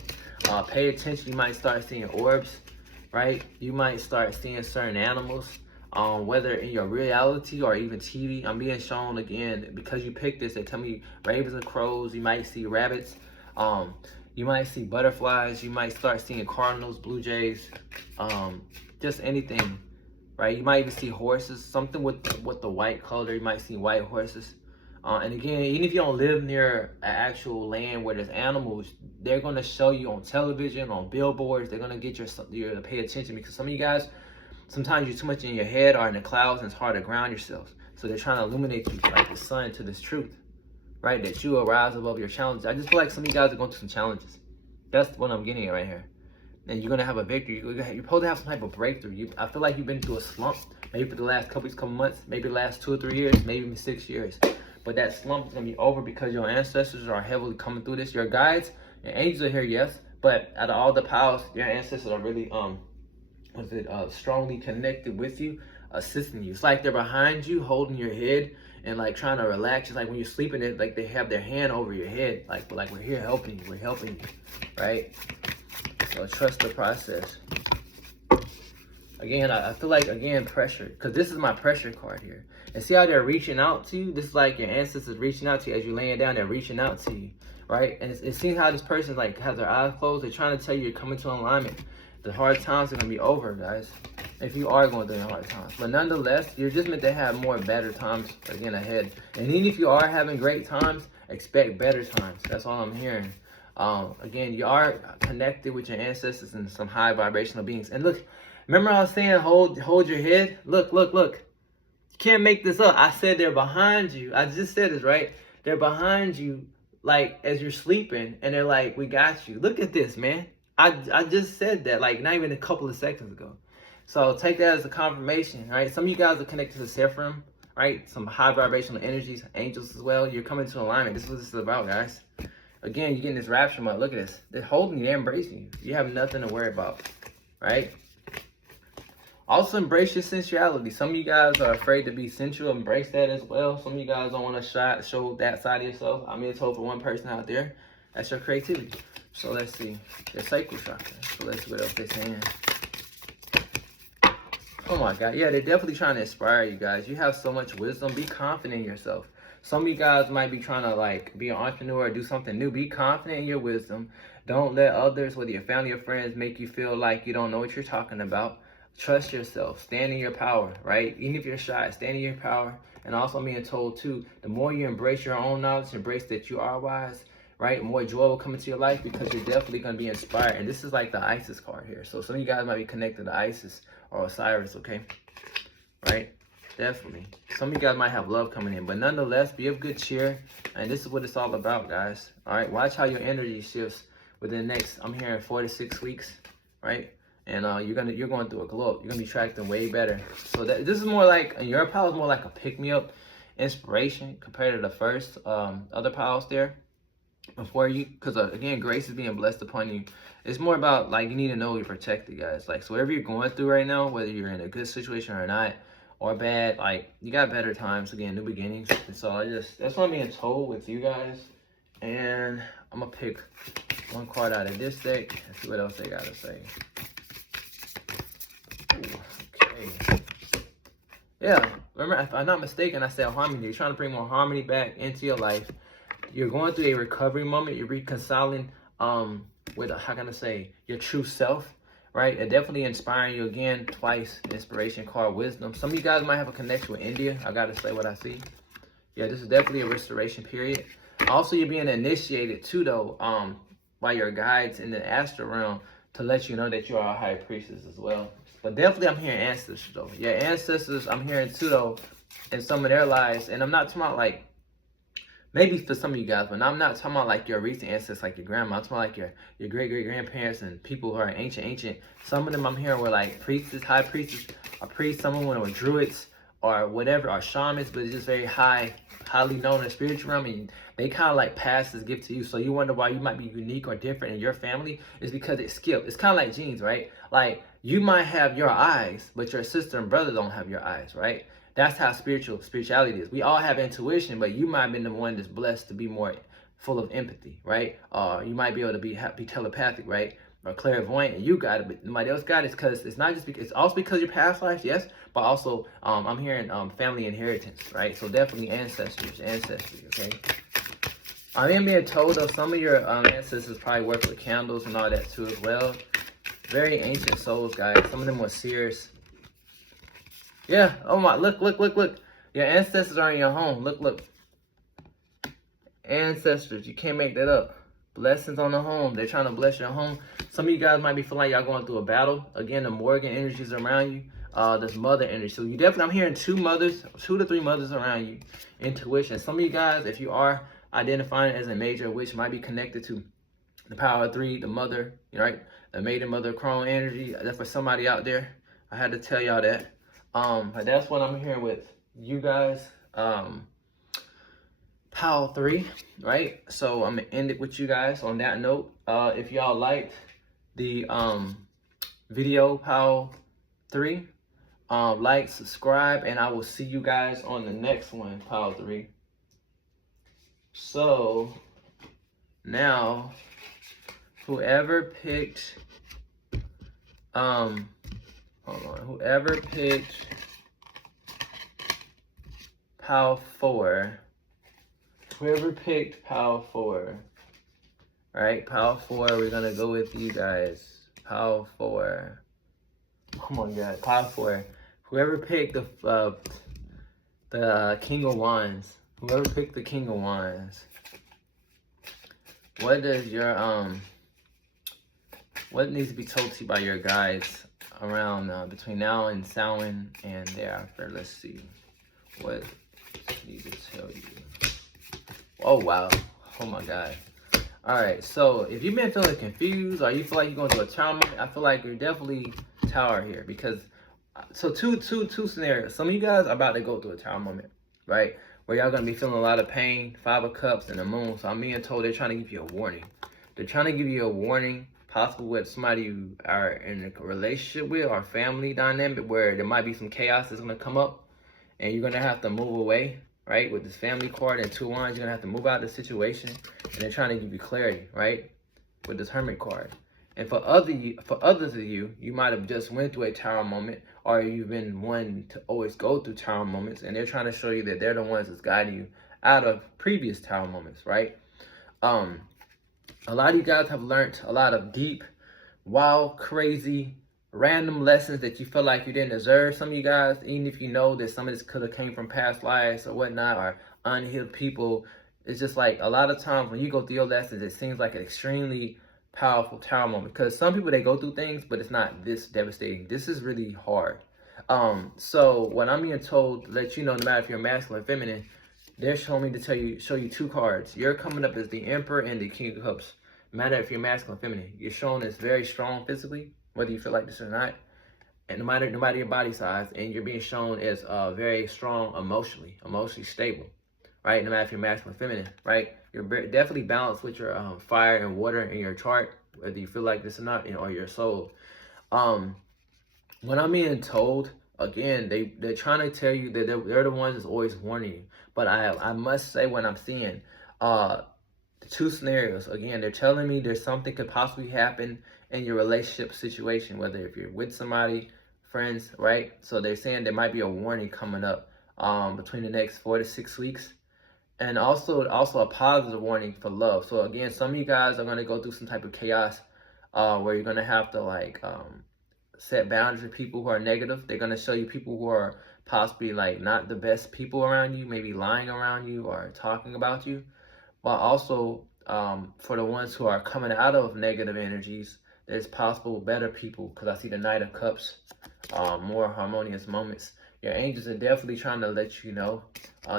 Pay attention. You might start seeing orbs, right? You might start seeing certain animals, whether in your reality or even TV. I'm being shown again, because you picked this, they tell me ravens and crows. You might see rabbits. You might see butterflies. You might start seeing cardinals, blue jays, just anything, right? You might even see horses, something with the white color. You might see white horses. And again, even if you don't live near an actual land where there's animals, they're going to show you on television, on billboards. They're going to get you to pay attention, because some of you guys, sometimes you're too much in your head or in the clouds, and it's hard to ground yourselves. So they're trying to illuminate you like the sun to this truth, right? That you will rise above your challenges. I just feel like some of you guys are going through some challenges. That's what I'm getting at right here. And you're going to have a victory. You're supposed to have some type of breakthrough. I feel like you've been through a slump, maybe for the last couple months, maybe the last 2 or 3 years, maybe even 6 years. But that slump is going to be over, because your ancestors are heavily coming through this. Your guides, your angels are here, yes. But out of all the powers, your ancestors are really, strongly connected with you, assisting you. It's like they're behind you, holding your head, and like trying to relax. It's like when you're sleeping, it like they have their hand over your head. Like we're here helping you. We're helping you, right? So trust the process. Again, I feel like, again, pressure, because this is my pressure card here. And see how they're reaching out to you? This is like your ancestors reaching out to you as you're laying down. They're reaching out to you, right? And it's seeing how this person like has their eyes closed. They're trying to tell you you're coming to alignment. The hard times are going to be over, guys, if you are going through hard times. But nonetheless, you're just meant to have more better times, again, ahead. And even if you are having great times, expect better times. That's all I'm hearing. Again, you are connected with your ancestors and some high vibrational beings. And look, remember I was saying hold your head? Look. Can't make this up. I said they're behind you. I just said this, right? They're behind you, like, as you're sleeping, and they're like, we got you. Look at this, man. I just said that, like, not even a couple of seconds ago. So take that as a confirmation, right? Some of you guys are connected to Sephram, right? Some high vibrational energies, angels as well. You're coming to alignment. This is what this is about, guys. Again, you're getting this rapture mode. Look at this. They're holding you. They're embracing you. You have nothing to worry about, right? Also, embrace your sensuality. Some of you guys are afraid to be sensual. Embrace that as well. Some of you guys don't want to show that side of yourself. I'm being told for one person out there, that's your creativity. So let's see. Your sacral chakra. So let's see what else they're saying. Oh my God. Yeah, they're definitely trying to inspire you guys. You have so much wisdom. Be confident in yourself. Some of you guys might be trying to like be an entrepreneur or do something new. Be confident in your wisdom. Don't let others, whether your family or friends, make you feel like you don't know what you're talking about. Trust yourself. Stand in your power, right? Even if you're shy, stand in your power. And also, I'm being told too, the more you embrace your own knowledge, embrace that you are wise, right? More joy will come into your life because you're definitely going to be inspired. And this is like the Isis card here. So some of you guys might be connected to Isis or Osiris, okay? Right? Definitely. Some of you guys might have love coming in. But nonetheless, be of good cheer. And this is what it's all about, guys. All right? Watch how your energy shifts within the next, I'm hearing 4 to 6 weeks, right? And you're going through a glow up. You're gonna be tracking way better. So this is more like, your pile is more like a pick-me-up inspiration compared to the first other piles there before you, because again, grace is being blessed upon you. It's more about like you need to know you're protected, guys. Like, so whatever you're going through right now, whether you're in a good situation or not, or bad, like you got better times. Again, new beginnings. And so that's what I'm being told with you guys. And I'm gonna pick one card out of this deck and see what else they gotta say. Okay. Yeah, remember, if I'm not mistaken, I said harmony. You're trying to bring more harmony back into your life. You're going through a recovery moment. You're reconciling with, how can I say, your true self, right? And definitely inspiring you again twice. Inspiration card, wisdom. Some of you guys might have a connection with India. I gotta say what I see. Yeah, this is definitely a restoration period. Also, you're being initiated too, though, by your guides in the astral realm to let you know that you are a high priestess as well. But definitely, I'm hearing ancestors, though. Your ancestors, I'm hearing too, though, in some of their lives. And I'm not talking about, like, maybe for some of you guys, but I'm not talking about, like, your recent ancestors, like your grandma. I'm talking about, like, your great-great-grandparents and people who are ancient. Some of them I'm hearing were, like, priestess, high priestess, or priests. Some of them were druids or whatever, or shamans, but it's just very highly known in the spiritual realm, and they kind of like pass this gift to you. So you wonder why you might be unique or different in your family. Is because it skipped. It's kind of like genes, right? Like, you might have your eyes, but your sister and brother don't have your eyes, right? That's how spirituality is. We all have intuition, but you might have been the one that's blessed to be more full of empathy, right? You might be able to be telepathic, right? Or clairvoyant, and you got it, but nobody else got it. Because it's not just because, it's also because your past lives, yes, but also I'm hearing family inheritance, right? So definitely ancestry, okay? I am being told though some of your ancestors probably work with candles and all that too as well. Very ancient souls, guys. Some of them were seers. Yeah. Oh my! Look! Your ancestors are in your home. Look. Ancestors. You can't make that up. Blessings on the home. They're trying to bless your home. Some of you guys might be feeling like y'all going through a battle. Again, the Morgan energies around you. This mother energy. So you definitely, I'm hearing 2 to 3 mothers around you. Intuition. Some of you guys, if you are identifying as a major witch, might be connected to the power of 3, the mother, right? The maiden mother crone energy. That's for somebody out there. I had to tell y'all that. But that's what I'm hearing with you guys. Power 3, right? So I'm gonna end it with you guys on that note. If y'all liked the video Power 3, like, subscribe, and I will see you guys on the next one, Power 3. So now, whoever picked whoever picked Power 4, right? Power 4, we're gonna go with you guys. Power 4. Come on, guys. Power 4. Whoever picked the King of Wands. Whoever picked the King of Wands. What does your what needs to be told to you by your guides around between now and Samhain and thereafter? Let's see. what I need to tell you. Oh wow. Oh my god. Alright, so if you've been feeling confused or you feel like you're going through a tower moment, I feel like you're definitely tower here because so two scenarios. Some of you guys are about to go through a tower moment, right? Where y'all gonna be feeling a lot of pain, 5 of Cups and the Moon. So I'm being told they're trying to give you a warning. They're trying to give you a warning, possible with somebody you are in a relationship with or family dynamic where there might be some chaos that's gonna come up and you're gonna have to move away, right? With this family card and 2 wands, you're gonna have to move out of the situation, and they're trying to give you clarity, right? With this Hermit card. And for others of you, you might have just went through a tower moment, or you've been one to always go through tower moments, and they're trying to show you that they're the ones that's guiding you out of previous tower moments, right? A lot of you guys have learned a lot of deep, wild, crazy, random lessons that you feel like you didn't deserve. Some of you guys, even if you know that some of this could have came from past lives or whatnot, or unhealed people, it's just like a lot of times when you go through your lessons, it seems like an extremely powerful tower moment. Because some people, they go through things, but it's not this devastating. This is really hard. So what I'm being told to let you know, no matter if you're masculine or feminine, they're showing me to show you 2 cards. You're coming up as the Emperor and the King of Cups. No matter if you're masculine or feminine, you're shown as very strong physically, whether you feel like this or not, and no matter your body size, and you're being shown as very strong emotionally stable, right? No matter if you're masculine or feminine, right? You're definitely balanced with your fire and water in your chart, whether you feel like this or not, or your soul. When I'm being told, again, they're trying to tell you that they're the ones that's always warning you. But I must say, what I'm seeing, the 2 scenarios, again, they're telling me there's something could possibly happen in your relationship situation, whether if you're with somebody, friends, right? So they're saying there might be a warning coming up between the next 4 to 6 weeks. And also a positive warning for love. So again, some of you guys are going to go through some type of chaos where you're going to have to like set boundaries with people who are negative. They're going to show you people who are possibly like not the best people around you, maybe lying around you or talking about you. But also for the ones who are coming out of negative energies, there's possible better people, because I see the Knight of Cups, more harmonious moments. Your angels are definitely trying to let you know.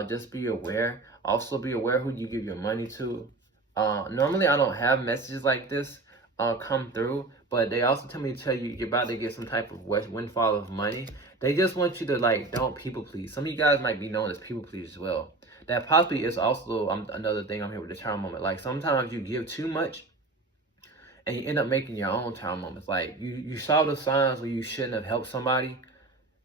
Just be aware. Also be aware who you give your money to. Normally I don't have messages like this come through, but they also tell me to tell you you're about to get some type of windfall of money. They just want you to like don't people please. Some of you guys might be known as people please as well. That possibly is also another thing I'm here with the tower moment. Like sometimes you give too much and you end up making your own tower moments. Like you saw the signs where you shouldn't have helped somebody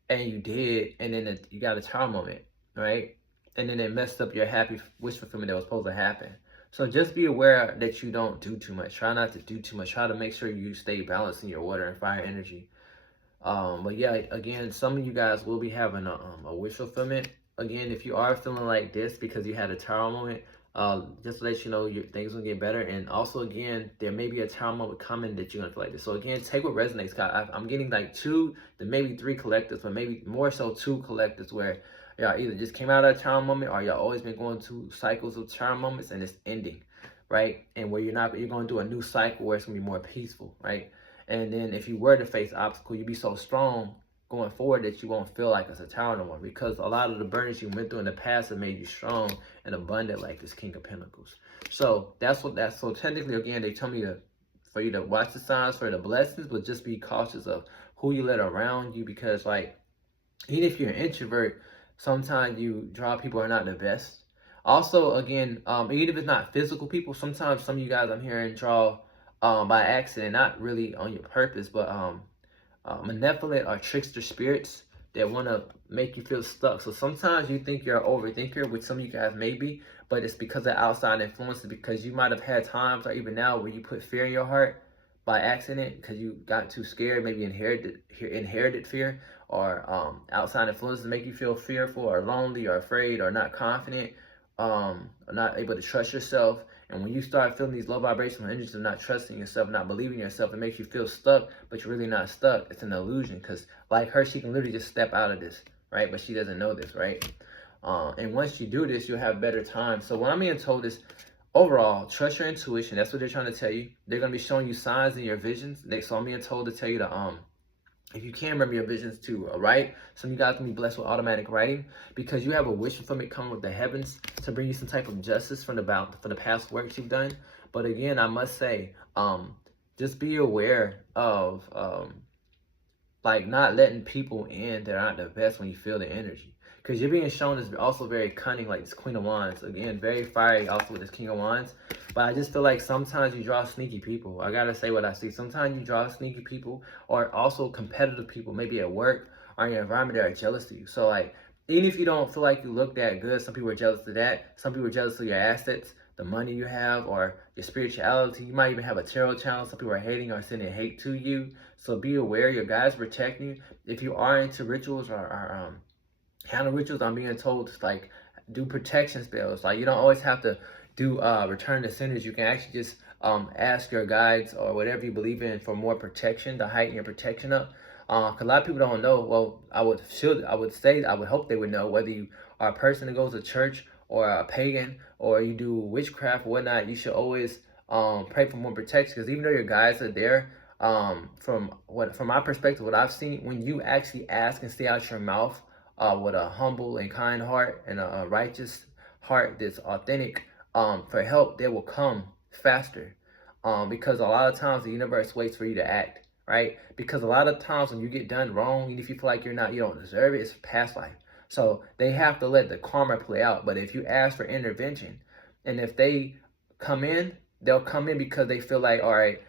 and you did, and then you got a tower moment, right? And then it messed up your happy wish fulfillment that was supposed to happen. So just be aware that you don't do too much. Try not to do too much. Try to make sure you stay balanced in your water and fire energy. But yeah, again, some of you guys will be having a wish fulfillment. Again, if you are feeling like this because you had a tower moment, just to let you know things will get better. And also, again, there may be a tower moment coming that you're going to feel like this. So again, take what resonates. I'm getting like 2 to maybe 3 collectives, but maybe more so 2 collectives where y'all either just came out of a tower moment or y'all always been going through cycles of tower moments and it's ending, right? And where you're going to do a new cycle where it's going to be more peaceful, right? And then if you were to face obstacle, you'd be so strong going forward that you won't feel like it's a tower no more, because a lot of the burdens you went through in the past have made you strong and abundant like this King of Pentacles. So so technically, again, they tell me for you to watch the signs for the blessings, but just be cautious of who you let around you, because like even if you're an introvert, sometimes you draw people who are not the best. Also, again, even if it's not physical people, sometimes some of you guys I'm hearing draw by accident, not really on your purpose, but malevolent or trickster spirits that want to make you feel stuck. So sometimes you think you're an overthinker, which some of you guys may be, but it's because of outside influences, because you might have had times or even now where you put fear in your heart by accident because you got too scared, maybe inherited fear, or outside influences make you feel fearful or lonely or afraid or not confident, or not able to trust yourself. And when you start feeling these low vibrational energies of not trusting yourself, not believing in yourself, it makes you feel stuck, but you're really not stuck. It's an illusion, because like her, she can literally just step out of this, right? But she doesn't know this, right? And once you do this, you'll have better time. So what I'm being told is, overall, trust your intuition. That's what they're trying to tell you. They're going to be showing you signs in your visions. So I'm being told to tell you to if you can remember your visions to write, some of you guys can be blessed with automatic writing because you have a wish from it coming with the heavens to bring you some type of justice from the past works you've done. But again, I must say, just be aware of like not letting people in that aren't the best when you feel the energy. Because you're being shown as also very cunning, like this Queen of Wands. Again, very fiery also with this King of Wands. But I just feel like sometimes you draw sneaky people. I gotta say what I see. Sometimes you draw sneaky people or also competitive people, maybe at work or in your environment that are jealous of you. So like, even if you don't feel like you look that good, some people are jealous of that. Some people are jealous of your assets, the money you have, or your spirituality. You might even have a tarot channel. Some people are hating or sending hate to you. So be aware, your guides protect you. If you are into rituals or handle rituals, I'm being told to like do protection spells. Like you don't always have to do return to senders. You can actually just ask your guides or whatever you believe in for more protection, to heighten your protection up. Cause a lot of people don't know. Well, I would hope they would know whether you are a person that goes to church or a pagan or you do witchcraft or whatnot. You should always pray for more protection, because even though your guides are there, from my perspective, what I've seen, when you actually ask and stay out your mouth with a humble and kind heart and a righteous heart that's authentic for help, they will come faster. Because a lot of times the universe waits for you to act, right? Because a lot of times when you get done wrong, even if you feel like you don't deserve it, it's past life. So they have to let the karma play out. But if you ask for intervention, and if they come in, they'll come in because they feel like, all right,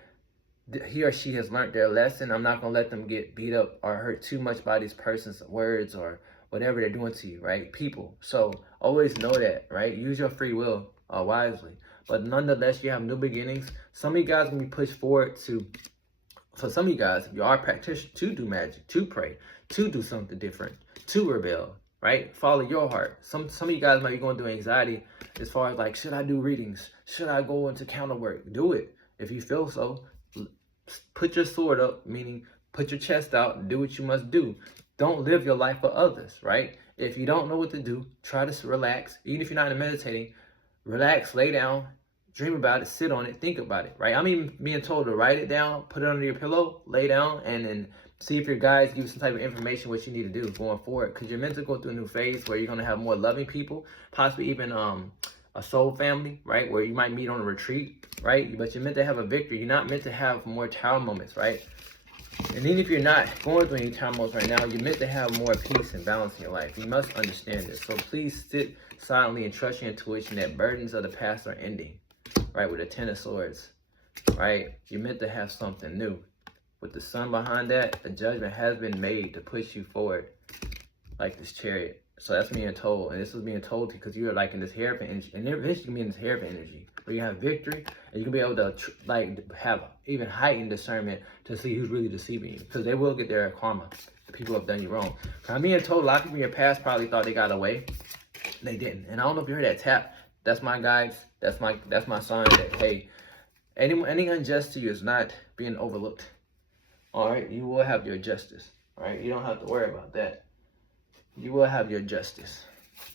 he or she has learned their lesson. I'm not going to let them get beat up or hurt too much by this person's words or whatever they're doing to you, right? People. So always know that, right? Use your free will wisely. But nonetheless, you have new beginnings. Some of you guys can be pushed forward to, for some of you guys, if you are a practitioner, to do magic, to pray, to do something different, to rebel, right? Follow your heart. Some of you guys might be going through anxiety as far as like, should I do readings? Should I go into counter work? Do it if you feel so. Put your sword up, meaning put your chest out and do what you must do. Don't live your life for others, right? If you don't know what to do, try to relax. Even if you're not meditating, relax, lay down, dream about it, sit on it, think about it, right? I'm even being told to write it down, put it under your pillow, lay down, and then see if your guides give you some type of information what you need to do going forward. Because you're meant to go through a new phase where you're going to have more loving people, possibly even a soul family, right? Where you might meet on a retreat, right? But you're meant to have a victory. You're not meant to have more tower moments, right? And even if you're not going through any tower moments right now, you're meant to have more peace and balance in your life. You must understand this. So please sit silently and trust your intuition that burdens of the past are ending, right? With the Ten of Swords, right? You're meant to have something new. With the sun behind that, a judgment has been made to push you forward like this Chariot. So that's being told, and this was being told to you because you're like in this Hierophant energy, and eventually you can be in this Hierophant energy where you have victory, and you can be able to like have even heightened discernment to see who's really deceiving you, because they will get their karma. The people who have done you wrong. I'm being told a lot of people in your past probably thought they got away, they didn't. And I don't know if you heard that tap. That's my guides. That's my sign that hey, any unjust to you is not being overlooked. All right, you will have your justice. All right, you don't have to worry about that. You will have your justice.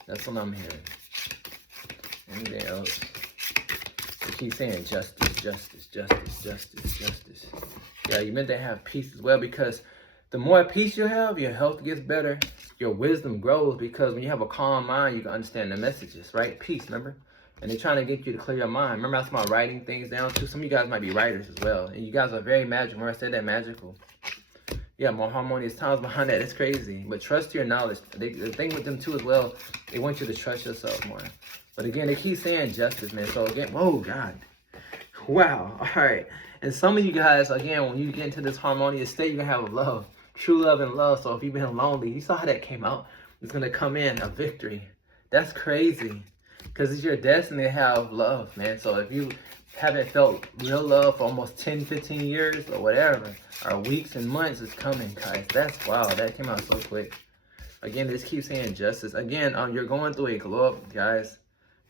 That's what I'm hearing. Anything else? They keep saying justice, justice, justice, justice, justice. Yeah, you're meant to have peace as well, because the more peace you have, your health gets better, your wisdom grows, because when you have a calm mind, you can understand the messages, right? Peace, remember? And they're trying to get you to clear your mind. Remember I was talking about writing things down too? Some of you guys might be writers as well. And you guys are very magical. Remember I said that, magical? Yeah, more harmonious times behind that. It's crazy. But trust your knowledge. The thing with them too as well, they want you to trust yourself more. But again, they keep saying justice, man. So again, whoa, God. Wow. All right. And some of you guys, again, when you get into this harmonious state, you're going to have love. True love and love. So if you've been lonely, you saw how that came out. It's going to come in, a victory. That's crazy. Because it's your destiny to have love, man. So if you haven't felt real love for almost 10, 15 years or whatever, or weeks and months, it's coming, guys. That's wow. That came out so quick. Again, this keeps saying justice. Again, you're going through a glow up, guys.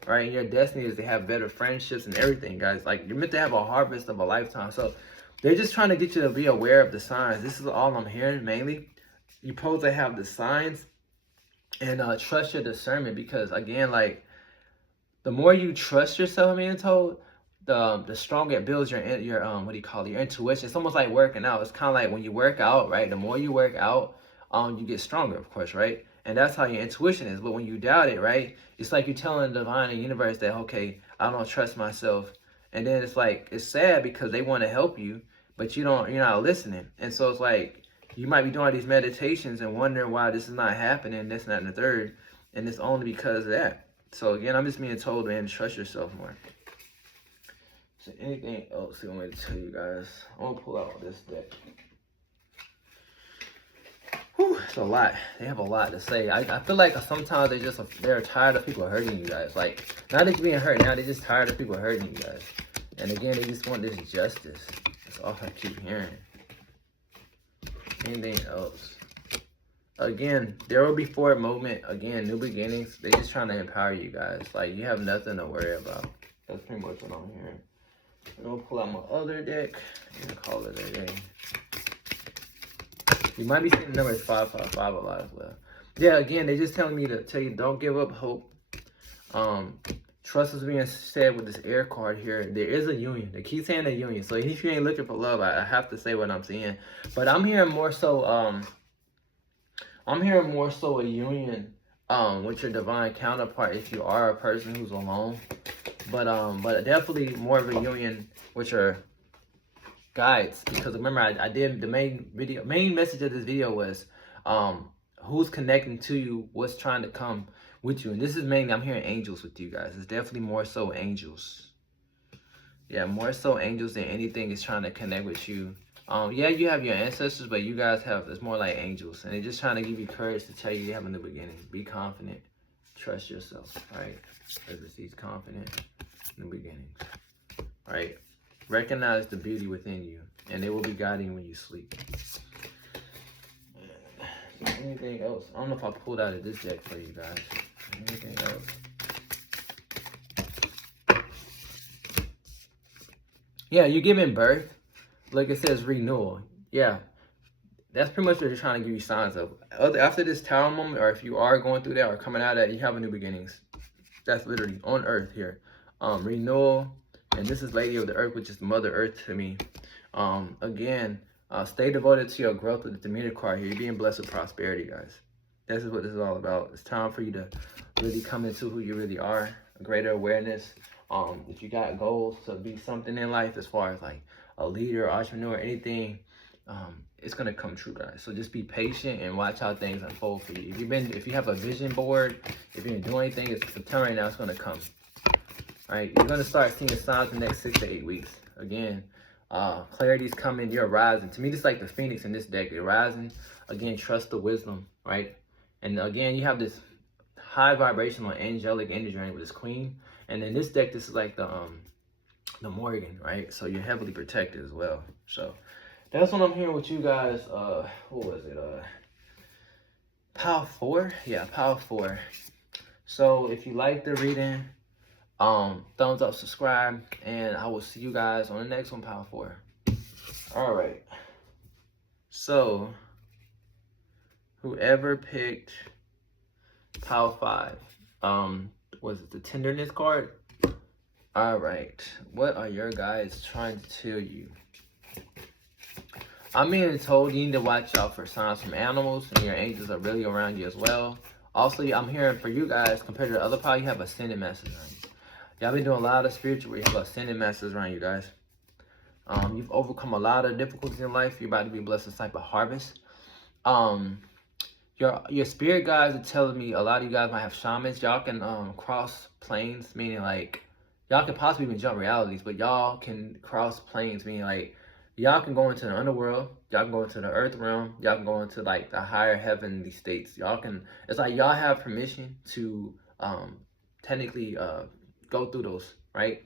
Right? And your destiny is to have better friendships and everything, guys. Like, you're meant to have a harvest of a lifetime. So they're just trying to get you to be aware of the signs. This is all I'm hearing mainly. You're supposed to have the signs and trust your discernment, because again, like, the more you trust yourself, I'm being told, the stronger it builds your what do you call it, your intuition. It's almost like working out. It's kind of like when you work out, right? The more you work out, you get stronger, of course, right? And that's how your intuition is. But when you doubt it, right, it's like you're telling the divine and universe that, okay, I don't trust myself. And then it's like, it's sad because they want to help you, but you're not listening. And so it's like, you might be doing these meditations and wondering why this is not happening, this, and that, and the third. And it's only because of that. So again, I'm just being told, man, trust yourself more. So anything else you want me to tell you guys? I'm gonna pull out this deck. Whew, it's a lot. They have a lot to say. I feel like sometimes they're tired of people hurting you guys. Like, not that you're being hurt now, they're just tired of people hurting you guys. And again, they just want this justice. That's all I keep hearing. Anything else? Again, there will be forward movement. Again, new beginnings. They're just trying to empower you guys. Like, you have nothing to worry about. That's pretty much what I'm hearing. I'm gonna pull out my other deck and call it a day. You might be seeing the number 555 a lot as well. Yeah, again, they're just telling me to tell you, don't give up hope. Trust is being said with this air card here. There is a union. They keep saying a union. So if you ain't looking for love, I have to say what I'm seeing. But I'm hearing more so, a union with your divine counterpart if you are a person who's alone. But definitely more of a union with your guides, because remember I did the main message of this video was who's connecting to you, what's trying to come with you. And this is mainly, I'm hearing angels with you guys. It's definitely more so angels. Yeah, more so angels than anything is trying to connect with you. Yeah, you have your ancestors, but you guys it's more like angels, and they're just trying to give you courage to tell you have a new beginning. Be confident, trust yourself, right? These confident new beginnings, right? Recognize the beauty within you, and they will be guiding you when you sleep. Anything else? I don't know if I pulled out of this deck for you guys. Anything else? Yeah, you're giving birth. Like it says, renewal. Yeah, that's pretty much what they're trying to give you signs of. After this tower moment, or if you are going through that or coming out of that, you have a new beginnings. That's literally on earth here. Renewal. And this is Lady of the Earth, which is Mother Earth to me. Again, stay devoted to your growth with the Demeter card here. You're being blessed with prosperity, guys. This is what this is all about. It's time for you to really come into who you really are. A greater awareness. If you got goals to be something in life, as far as like a leader, entrepreneur, anything, it's gonna come true, guys. So just be patient and watch how things unfold for you. If you have a vision board, if you're doing anything, it's September right now, it's gonna come. All right, you're gonna start seeing signs in the next 6 to 8 weeks. Again, clarity's coming. You're rising. To me, just like the phoenix in this deck, you're rising. Again, trust the wisdom, right? And again, you have this high vibrational angelic energy right with this queen. And in this deck, this is like the Morgan, right? So you're heavily protected as well. So that's what I'm hearing with you guys. What was it? Power 4? Yeah, Power 4. So if you like the reading, thumbs up, subscribe, and I will see you guys on the next one, Power 4. All right. So whoever picked Power 5, was it the tenderness card? All right. What are your guys trying to tell you? I'm being told you need to watch out for signs from animals, and your angels are really around you as well. Also, I'm hearing for you guys, compared to the other power, you have ascended masters around you. Y'all been doing a lot of spiritual where you have ascended masters around you guys. You've overcome a lot of difficulties in life. You're about to be blessed with a type of harvest. Your spirit guides are telling me a lot of you guys might have shamans. Y'all can cross planes, meaning like y'all can possibly even jump realities, but y'all can cross planes, meaning like y'all can go into the underworld, y'all can go into the earth realm, y'all can go into like the higher heavenly states. It's like y'all have permission to technically go through those, right?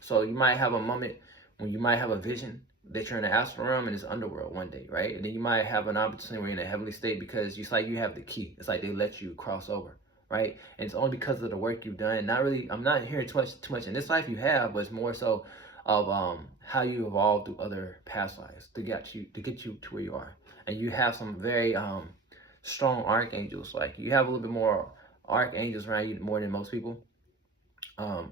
So you might have a moment when you might have a vision that you're in the astral realm and it's underworld one day, right? And then you might have an opportunity where you're in a heavenly state because it's like you have the key. It's like they let you cross over, right? And it's only because of the work you've done. I'm not hearing too much in this life you have, but it's more so of how you evolved through other past lives to get you to where you are. And you have some very strong archangels. Like you have a little bit more archangels around you more than most people.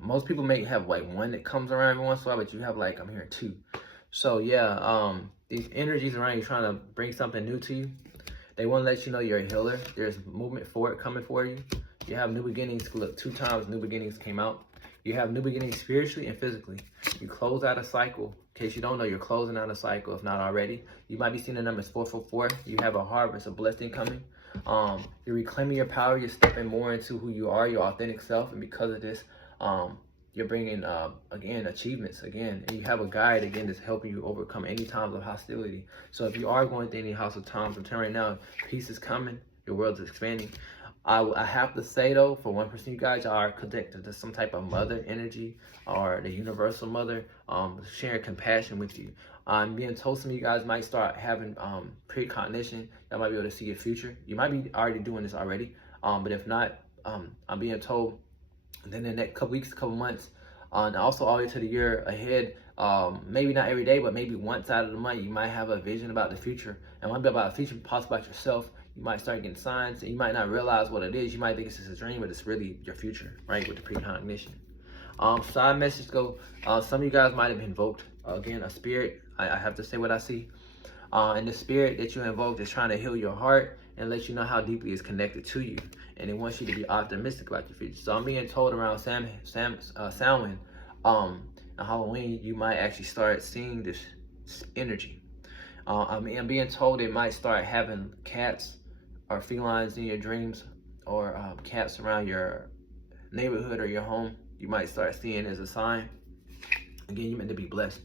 Most people may have like one that comes around every once in a while, but you have like, I'm hearing two. So yeah, these energies around you trying to bring something new to you. They want to let you know you're a healer. There's movement for it coming for you. You have new beginnings. Look, 2 times new beginnings came out. You have new beginnings spiritually and physically. You close out a cycle. In case you don't know, you're closing out a cycle, if not already. You might be seeing the numbers 444. You have a harvest, a blessing coming. You're reclaiming your power. You're stepping more into who you are, your authentic self. And because of this, you're bringing, again, achievements, again, and you have a guide, again, that's helping you overcome any times of hostility. So if you are going through any hostile times, I'm telling you right now, peace is coming, your world is expanding. I have to say, though, for 1% you guys are connected to some type of mother energy or the universal mother, sharing compassion with you. I'm being told some of you guys might start having precognition that might be able to see your future. You might be already doing this already, but if not, I'm being told then the next couple weeks, couple months, and also all the way to the year ahead, maybe not every day, but maybe once out of the month, you might have a vision about the future. And it might be about the future, possibly about yourself. You might start getting signs, and you might not realize what it is. You might think it's just a dream, but it's really your future, right, with the precognition. Side message go, some of you guys might have invoked, again, a spirit. I have to say what I see. And the spirit that you invoked is trying to heal your heart and let you know how deeply it's connected to you. And it wants you to be optimistic about your future. So I'm being told around Samhain, on Halloween, you might actually start seeing this energy. I'm being told it might start having cats or felines in your dreams, or cats around your neighborhood or your home. You might start seeing as a sign. Again, you're meant to be blessed.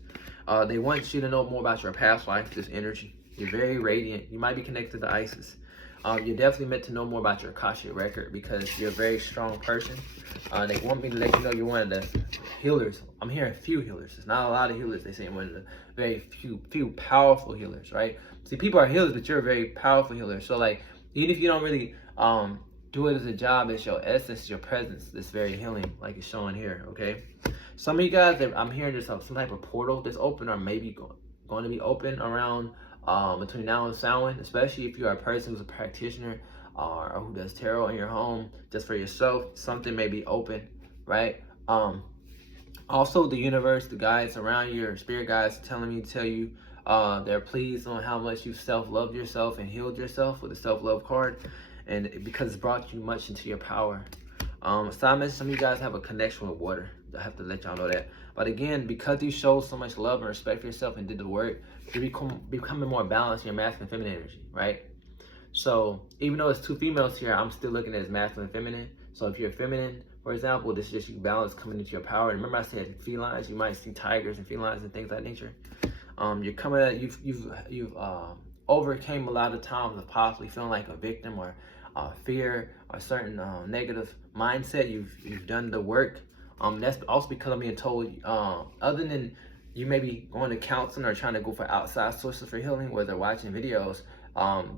They want you to know more about your past life, this energy. You're very radiant. You might be connected to Isis. You're definitely meant to know more about your Akashic record because you're a very strong person. They want me to let you know you're one of the healers. I'm hearing few healers. It's not a lot of healers. They say one of the very few powerful healers, right? See, people are healers, but you're a very powerful healer. So like, even if you don't really do it as a job, it's your essence, your presence that's very healing, like it's showing here, okay? Some of you guys, I'm hearing there's some type of portal that's open or maybe going to be open around between now and Samhain, especially if you're a person who's a practitioner or who does tarot in your home just for yourself. Something may be open, right? Also, the universe, the guides around you, your spirit guides telling me to tell you they're pleased on how much you've self-loved yourself and healed yourself with the self-love card, and because it's brought you much into your power. Side message, some of you guys have a connection with water. I have to let y'all know that. But again, because you showed so much love and respect for yourself and did the work, you're becoming more balanced in your masculine and feminine energy, right? So even though it's 2 females here, I'm still looking at it as masculine and feminine. So if you're feminine, for example, this is just you balance coming into your power. And remember I said felines, you might see tigers and felines and things of that nature. You're coming at, you've overcame a lot of times of possibly feeling like a victim or fear or certain negative mindset. You've done the work. That's also because I'm being told, other than you may be going to counseling or trying to go for outside sources for healing, whether watching videos,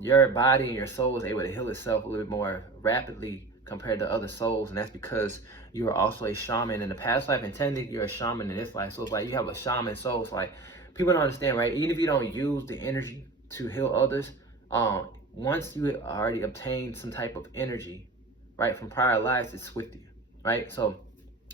your body and your soul is able to heal itself a little bit more rapidly compared to other souls. And that's because you are also a shaman in the past life, and technically you're a shaman in this life. So it's like you have a shaman soul. It's like people don't understand, right? Even if you don't use the energy to heal others, once you already obtained some type of energy, right, from prior lives, it's with you, right? So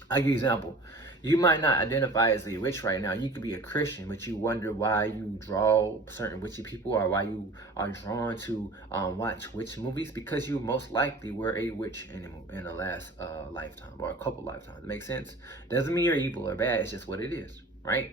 I'll give you an example. You might not identify as a witch right now. You could be a Christian, but you wonder why you draw certain witchy people or why you are drawn to watch witch movies, because you most likely were a witch in a last lifetime or a couple lifetimes. It makes sense? Doesn't mean you're evil or bad. It's just what it is, right?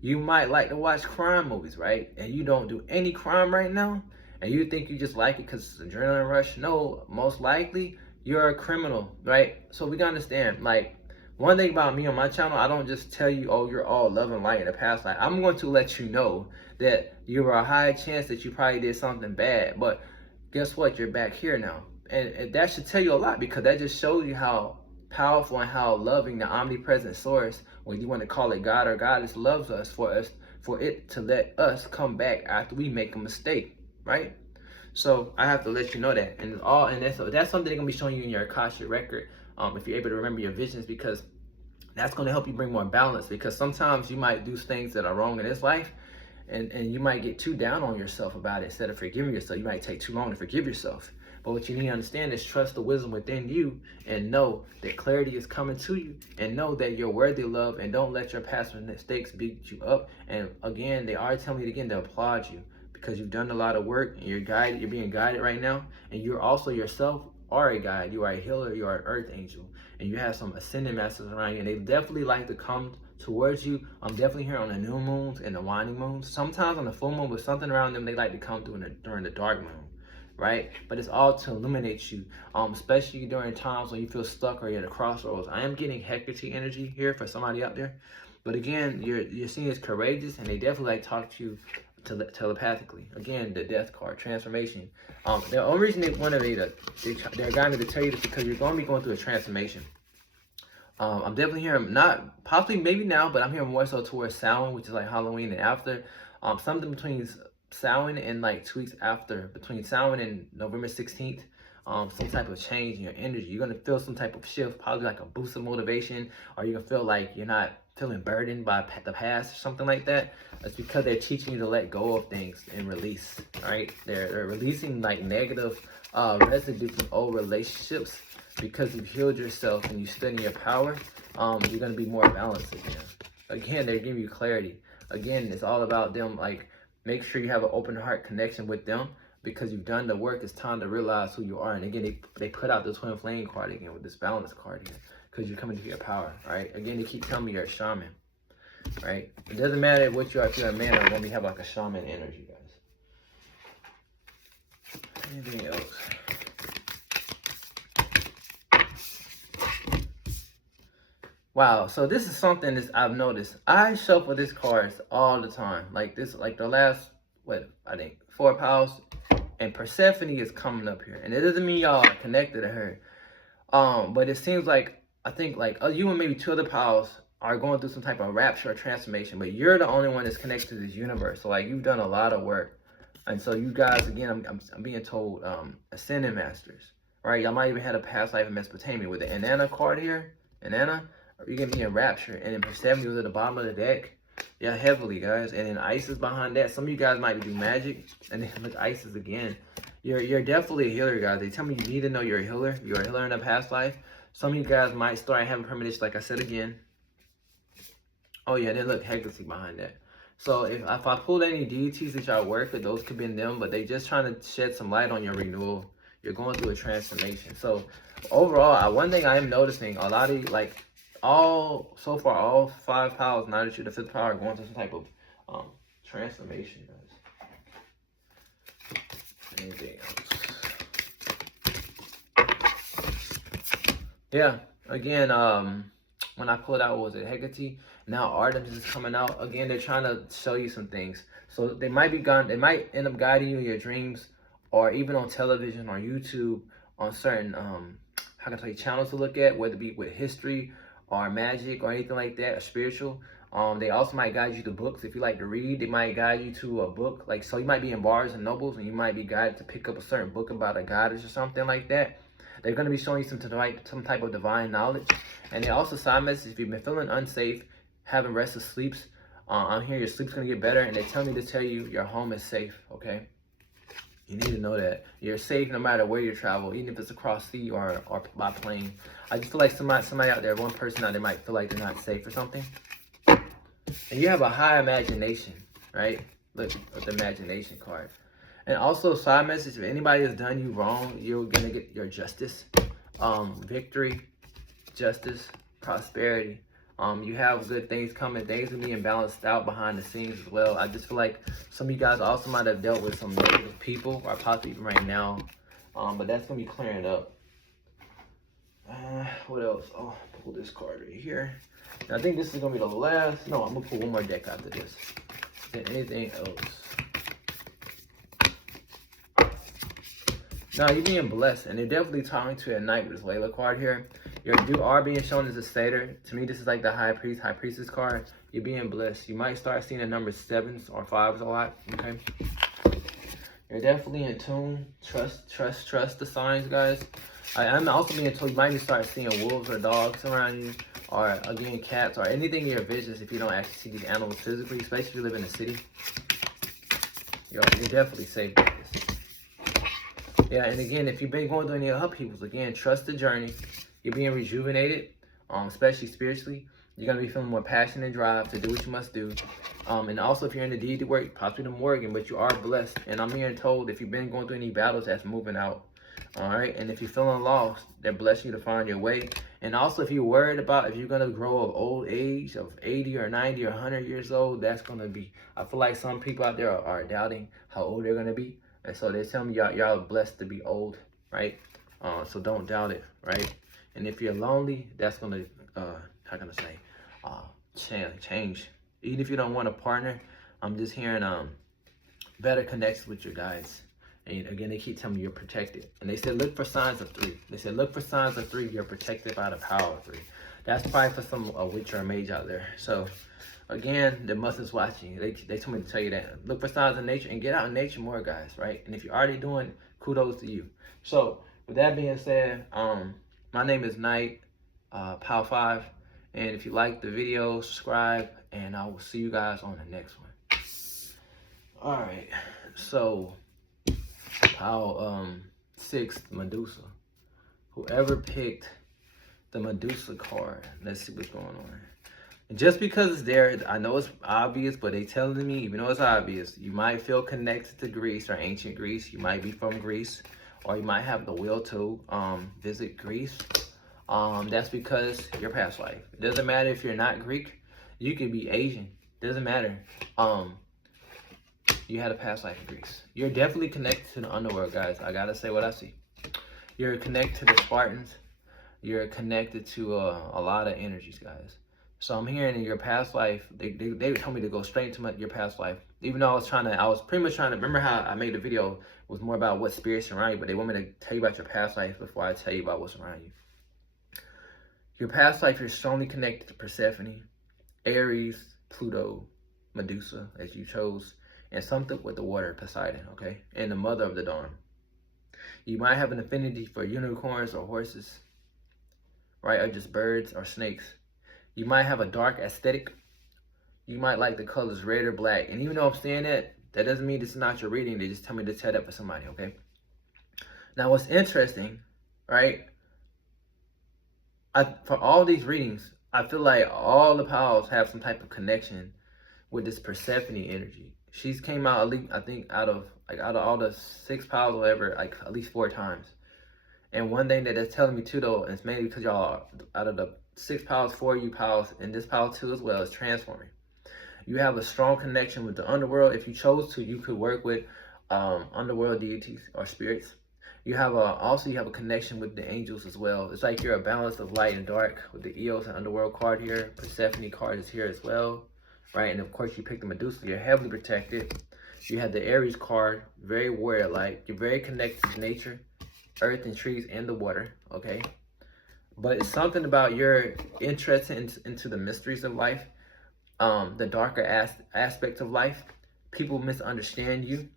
You might like to watch crime movies, right? And you don't do any crime right now, and you think you just like it because it's an adrenaline rush. No, most likely you're a criminal, right? So we gotta understand, like, one thing about me on my channel, I don't just tell you, oh, you're all love and light in the past life. I'm going to let you know that you are a high chance that you probably did something bad, but guess what? You're back here now. And that should tell you a lot, because that just shows you how powerful and how loving the omnipresent source, whether you want to call it God or Goddess, loves us for it to let us come back after we make a mistake, right? So I have to let you know that. And that's something they're going to be showing you in your Akashic record. If you're able to remember your visions, because that's going to help you bring more balance. Because sometimes you might do things that are wrong in this life, and you might get too down on yourself about it instead of forgiving yourself. You might take too long to forgive yourself. But what you need to understand is trust the wisdom within you and know that clarity is coming to you, and know that you're worthy of love, and don't let your past mistakes beat you up. And again, they are telling me again to applaud you because you've done a lot of work and you're being guided right now. And you're also yourself are a guide. You are a healer, you are an earth angel, and you have some ascending masters around you, and they definitely like to come towards you. I'm definitely here on the new moons and the waning moons. Sometimes on the full moon with something around them, they like to come during the dark moon, right? But it's all to illuminate you, especially during times when you feel stuck or you're at a crossroads. I am getting Hecate energy here for somebody out there. But again, you're seen as courageous, and they definitely like to talk to you telepathically. Again, the death card, transformation. The only reason they wanted me to, they're guiding me to tell you this because you're going to be going through a transformation. I'm definitely hearing, not possibly maybe now, but I'm hearing more so towards Samhain, which is like Halloween and after. Something between Samhain and like 2 weeks after, between Samhain and November 16th. Some type of change in your energy. You're gonna feel some type of shift, probably like a boost of motivation, or you're gonna feel like you're not feeling burdened by the past or something like that. That's because they're teaching you to let go of things and release, right? They're releasing like negative residue from old relationships because you've healed yourself and you stood in your power. You're gonna be more balanced again. Again, they're giving you clarity. Again, it's all about them, like, make sure you have an open heart connection with them because you've done the work. It's time to realize who you are. And again, they put out the twin flame card again with this balance card here because you're coming to your power, right? Again, they keep telling me you're a shaman, right? It doesn't matter what you are, if you're a man or when we have like a shaman energy, guys. Anything else? Wow, so this is something that I've noticed. I shuffle these cards all the time. Like this, like the last, I think 4 piles, and Persephone is coming up here. And it doesn't mean y'all are connected to her. But it seems like, I think like you and maybe 2 other piles are going through some type of rapture or transformation, but you're the only one that's connected to this universe. So like you've done a lot of work. And so you guys, again, I'm being told, ascending masters, right? Y'all might even had a past life in Mesopotamia with the Inanna card here, Inanna. You're gonna be in rapture, and then Persephone was at the bottom of the deck. Yeah, heavily, guys. And then Isis behind that. Some of you guys might be doing magic, and then look, Isis again. You're definitely a healer, guys. They tell me you need to know you're a healer. You're a healer in a past life. Some of you guys might start having premonitions, like I said again. Oh yeah, then look, Hecate behind that. So if I pulled any deities that y'all work with, those could be in them, but they just trying to shed some light on your renewal. You're going through a transformation. So overall, one thing I am noticing, a lot of like, all 5 powers, now that you're the 5th power, are going through some type of transformation, guys. Anything else? Yeah, again, when I pulled out, what was it, Hecate? Now Artemis is coming out. Again, they're trying to show you some things. So they might end up guiding you in your dreams, or even on television or YouTube, on certain how can I tell you, channels to look at, whether it be with history or magic or anything like that, or spiritual. They also might guide you to books. If you like to read, they might guide you to a book. Like, so you might be in Barnes and Nobles and you might be guided to pick up a certain book about a goddess or something like that. They're going to be showing you some type of divine knowledge. And they also side message, if you've been feeling unsafe, having restless sleeps, I'm here, your sleep's going to get better. And they tell me to tell you your home is safe, okay? You need to know that you're safe no matter where you travel, even if it's across sea or by plane. I just feel like somebody out there, one person out there might feel like they're not safe or something. And you have a high imagination, right? Look at the imagination card. And also, side message, if anybody has done you wrong, you're going to get your justice, victory, justice, prosperity. You have good things coming. Things are being balanced out behind the scenes as well. I just feel like some of you guys also might have dealt with some negative people, or possibly even right now. But that's going to be clearing up. What else? Oh, pull this card right here. And I think this is going to be the last. No, I'm going to pull one more deck after this. And anything else? No, you're being blessed. And they're definitely talking to you at night with this Layla card here. You are being shown as a satyr. To me, this is like the high priestess card. You're being blessed. You might start seeing the number 7s or 5s a lot, okay? You're definitely in tune. Trust the signs, guys. I'm also being told you might even start seeing wolves or dogs around you, or again, cats, or anything in your visions if you don't actually see these animals physically, especially if you live in a city. You're definitely safe with this. Yeah, and again, if you've been going through any upheavals, again, trust the journey. You're being rejuvenated, especially spiritually. You're gonna be feeling more passion and drive to do what you must do. And also, if you're in the deed to work, possibly the Morgan, but you are blessed. And I'm hearing told if you've been going through any battles, that's moving out. All right, and if you're feeling lost, they're blessing you to find your way. And also, if you're worried about if you're gonna grow of old age, of 80 or 90 or 100 years old, that's gonna be. I feel like some people out there are doubting how old they're gonna be, and so they're telling me y'all are blessed to be old, right? So don't doubt it, right? And if you're lonely, that's gonna how can I say, change. Even if you don't want a partner, I'm just hearing better connections with your guides. And again, they keep telling me you're protected. And they said, look for signs of 3. They said, look for signs of 3. You're protected by the power of 3. That's probably for some witch or a mage out there. So, again, the Muslims watching. They told me to tell you that. Look for signs of nature and get out in nature more, guys, right? And if you're already doing, kudos to you. So, with that being said, my name is Knight, Pow 5. And if you like the video, subscribe. And I will see you guys on the next one. All right. So... Pow 6, Medusa. Whoever picked the Medusa card, let's see what's going on. And just because it's there, I know it's obvious, but they telling me, even though it's obvious, you might feel connected to Greece or ancient Greece. You might be from Greece, or you might have the will to visit Greece. That's because your past life. It doesn't matter if you're not Greek. You could be Asian. Doesn't matter. You had a past life in Greece. You're definitely connected to the underworld, guys. I gotta say what I see. You're connected to the Spartans. You're connected to a lot of energies, guys. So I'm hearing in your past life, they told me to go straight into your past life. Even though I was pretty much trying to, remember how I made the video was more about what spirits surround you, but they want me to tell you about your past life before I tell you about what's around you. Your past life, you're strongly connected to Persephone, Aries, Pluto, Medusa, as you chose, and something with the water, Poseidon, okay? And the mother of the dawn. You might have an affinity for unicorns or horses, right? Or just birds or snakes. You might have a dark aesthetic. You might like the colors red or black. And even though I'm saying that, that doesn't mean it's not your reading. They just tell me to tell that for somebody, okay? Now, what's interesting, right? For all these readings, I feel like all the powers have some type of connection with this Persephone energy. She's came out, I think, out of all the 6 powers or whatever, like at least 4 times. And one thing that it's telling me too, though, and it's mainly because y'all, out of the 6 powers, 4 of you powers, and this power too as well, is transforming. You have a strong connection with the underworld. If you chose to, you could work with underworld deities or spirits. You have also you have a connection with the angels as well. It's like you're a balance of light and dark with the Eos and underworld card here. Persephone card is here as well. Right, and of course you picked the Medusa, you're heavily protected. You had the Aries card, very warrior-like. You're very connected to nature, earth and trees and the water, okay? But it's something about your interest into the mysteries of life, the darker aspects of life. People misunderstand you.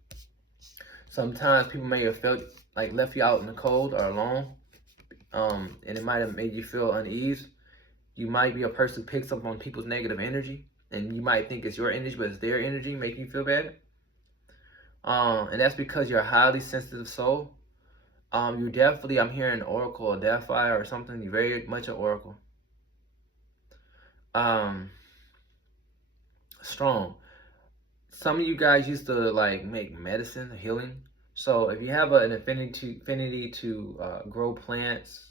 Sometimes people may have felt like left you out in the cold or alone, and it might have made you feel unease. You might be a person who picks up on people's negative energy. And you might think it's your energy, but it's their energy making you feel bad. And that's because you're a highly sensitive soul. You definitely, I'm hearing oracle or deafy or something. You're very much an oracle. Strong. Some of you guys used to like make medicine, healing. So if you have an affinity to grow plants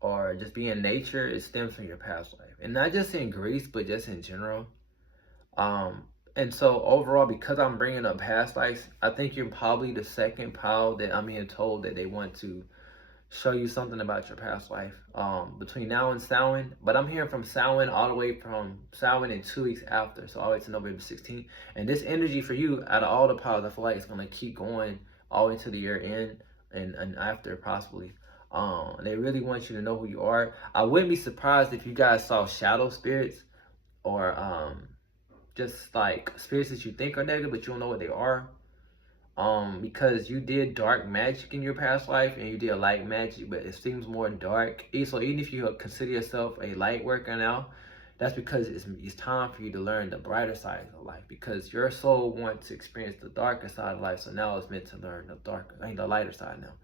or just be in nature, it stems from your past life. And not just in Greece, but just in general. And so overall, because I'm bringing up past lives, I think you're probably the second pal that I'm being told that they want to show you something about your past life between now and Samhain. But I'm hearing from Samhain all the way from Samhain and 2 weeks after, so all the way to November 16th. And this energy for you, out of all the powers, I feel like it's going to keep going all the way to the year end and after possibly. They really want you to know who you are. I wouldn't be surprised if you guys saw shadow spirits or just like spirits that you think are negative but you don't know what they are. Because you did dark magic in your past life and you did light magic, but it seems more dark. So even if you consider yourself a light worker now, That's because it's time for you to learn the brighter side of life, because your soul wants to experience the darker side of life. So now it's meant to learn the lighter side now.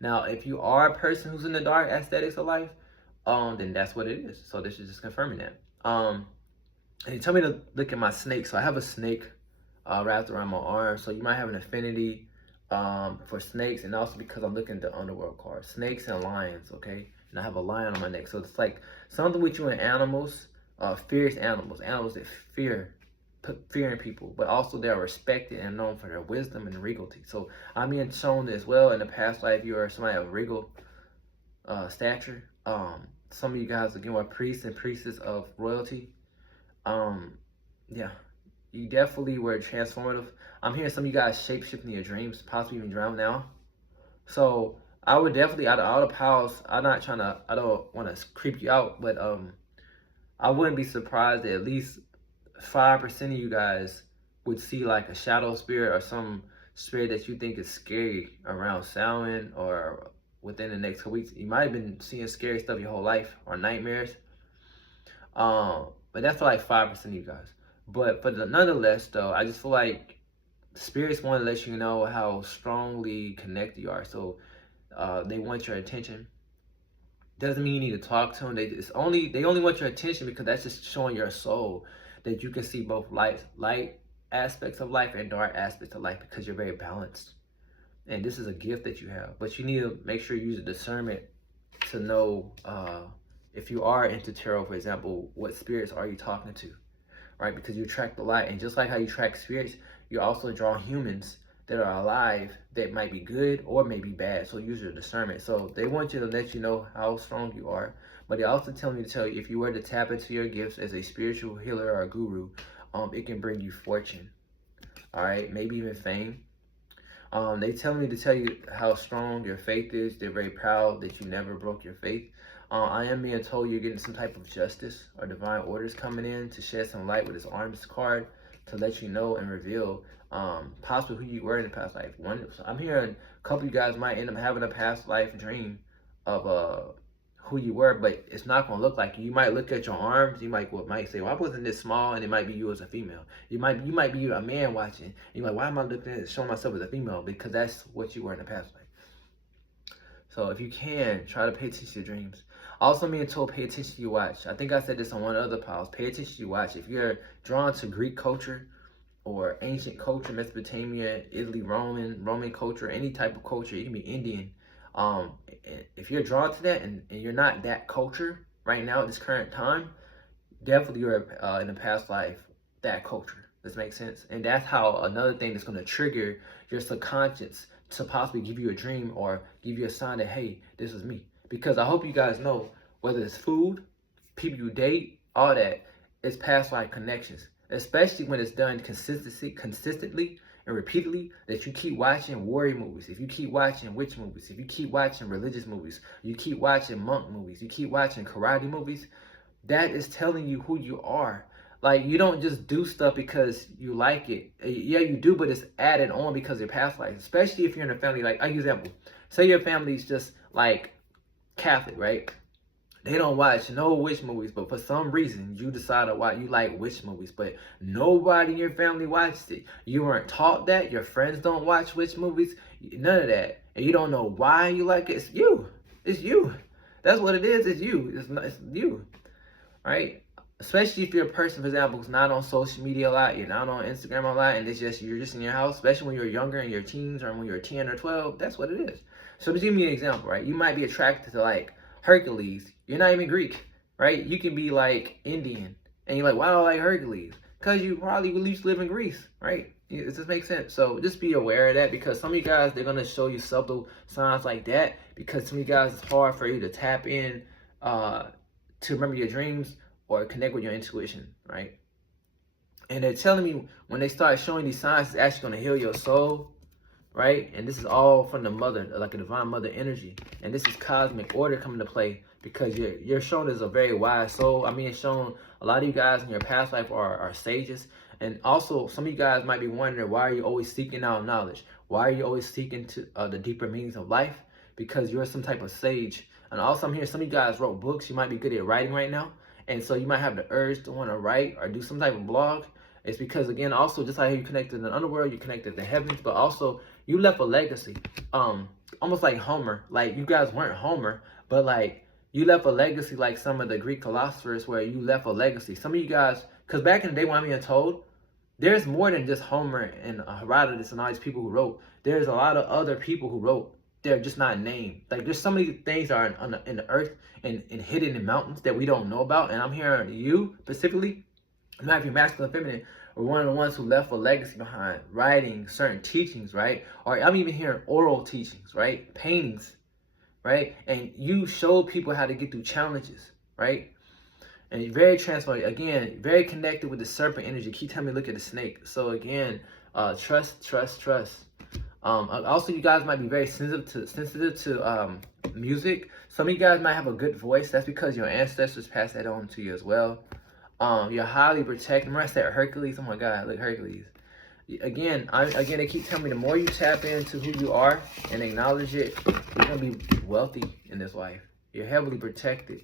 Now, if you are a person who's in the dark aesthetics of life, then that's what it is. So this is just confirming that. And he told me to look at my snake. So I have a snake wrapped around my arm. So you might have an affinity for snakes, and also because I'm looking at the underworld card, snakes and lions. Okay, and I have a lion on my neck. So it's like something with you in animals. Fierce animals that put fear in people, but also they are respected and known for their wisdom and regality. So I'm being shown as well in the past life you are somebody of regal stature. Some of you guys again are priests and priestesses of royalty. Yeah, you definitely were transformative. I'm hearing some of you guys shape-shifting your dreams, possibly even drown now. So I would definitely, out of all the powers, I don't want to creep you out, but I wouldn't be surprised that at least 5% of you guys would see like a shadow spirit or some spirit that you think is scary around Samhain or within the next 2 weeks. You might have been seeing scary stuff your whole life or nightmares. But that's for like 5% of you guys. But nonetheless, though, I just feel like spirits want to let you know how strongly connected you are. So they want your attention. Doesn't mean you need to talk to them. They only want your attention because that's just showing your soul that you can see both light aspects of life and dark aspects of life, because you're very balanced. And this is a gift that you have. But you need to make sure you use the discernment to know if you are into tarot, for example, what spirits are you talking to, right? Because you attract the light. And just like how you attract spirits, you also draw humans that are alive that might be good or may be bad. So use your discernment. So they want you to let you know how strong you are, but they also tell me to tell you if you were to tap into your gifts as a spiritual healer or a guru, it can bring you fortune. All right, maybe even fame. They tell me to tell you how strong your faith is. They're very proud that you never broke your faith. I am being told you're getting some type of justice or divine orders coming in to shed some light with this arms card to let you know and reveal possibly who you were in the past life. I'm hearing a couple of you guys might end up having a past life dream of who you were, but it's not going to look like you. You might look at your arms, you might say, well, I wasn't this small, and it might be you as a female. You might be a man watching, and you're like, why am I looking at it, showing myself as a female? Because that's what you were in the past life. So if you can, try to pay attention to your dreams. Also being told, pay attention to your watch. I think I said this on one of the pals. Pay attention to your watch. If you're drawn to Greek culture or ancient culture, Mesopotamia, Italy, Roman culture, any type of culture, it can be Indian. If you're drawn to that and you're not that culture right now at this current time, definitely you're in the past life that culture. Does make sense? And that's how another thing that's going to trigger your subconscious to possibly give you a dream or give you a sign that, hey, this is me. Because I hope you guys know, whether it's food, people you date, all that, it's past life connections. Especially when it's done consistently and repeatedly, that you keep watching warrior movies, if you keep watching witch movies, if you keep watching religious movies, you keep watching monk movies, you keep watching karate movies, that is telling you who you are. Like, you don't just do stuff because you like it. Yeah, you do, but it's added on because of your past life. Especially if you're in a family, like, an example, say your family's just like Catholic, right? They don't watch no witch movies, but for some reason you decided why you like witch movies, but nobody in your family watched it. You weren't taught that. Your friends don't watch witch movies. None of that, and you don't know why you like it. It's you. It's you. That's what it is. It's you. It's you, right? Especially if you're a person, for example, who's not on social media a lot, you're not on Instagram a lot, and you're just in your house, especially when you're younger in your teens or when you're 10 or 12, that's what it is. So just give me an example, right? You might be attracted to like Hercules. You're not even Greek, right? You can be like Indian, and you're like, why do I like Hercules? Because you probably at least live in Greece, right? It just makes sense. So just be aware of that, because some of you guys, they're going to show you subtle signs like that, because some of you guys, it's hard for you to tap in to remember your dreams or connect with your intuition, right? And they're telling me when they start showing these signs, it's actually going to heal your soul, right? And this is all from the mother, like a divine mother energy. And this is cosmic order coming to play, because you're shown as a very wise soul. I mean, it's shown a lot of you guys in your past life are sages. And also, some of you guys might be wondering, why are you always seeking out knowledge? Why are you always seeking to the deeper meanings of life? Because you're some type of sage. And also, I'm hearing some of you guys wrote books. You might be good at writing right now. and so you might have the urge to want to write or do some type of blog. It's because, again, also just like you connected to the underworld, you connected to the heavens, but also you left a legacy. Almost like Homer. Like, you guys weren't Homer, but like you left a legacy like some of the Greek philosophers, where you left a legacy. Some of you guys, because back in the day when I'm being told, there's more than just Homer and Herodotus and all these people who wrote. There's a lot of other people who wrote. They're just not named. Like, there's so many things that are in the earth and hidden in mountains that we don't know about. And I'm hearing you specifically, no matter if you're masculine or feminine, or one of the ones who left a legacy behind, writing certain teachings, right? Or I'm even hearing oral teachings, right? Paintings, right? And you showed people how to get through challenges, right? And you're very transformative. Again, very connected with the serpent energy. Keep telling me, look at the snake. So again, trust. Also, you guys might be very sensitive to music. Some of you guys might have a good voice. That's because your ancestors passed that on to you as well. You're highly protected. Remember I said Hercules? Oh my God, look, Hercules. Again, they keep telling me the more you tap into who you are and acknowledge it, you're gonna be wealthy in this life. You're heavily protected.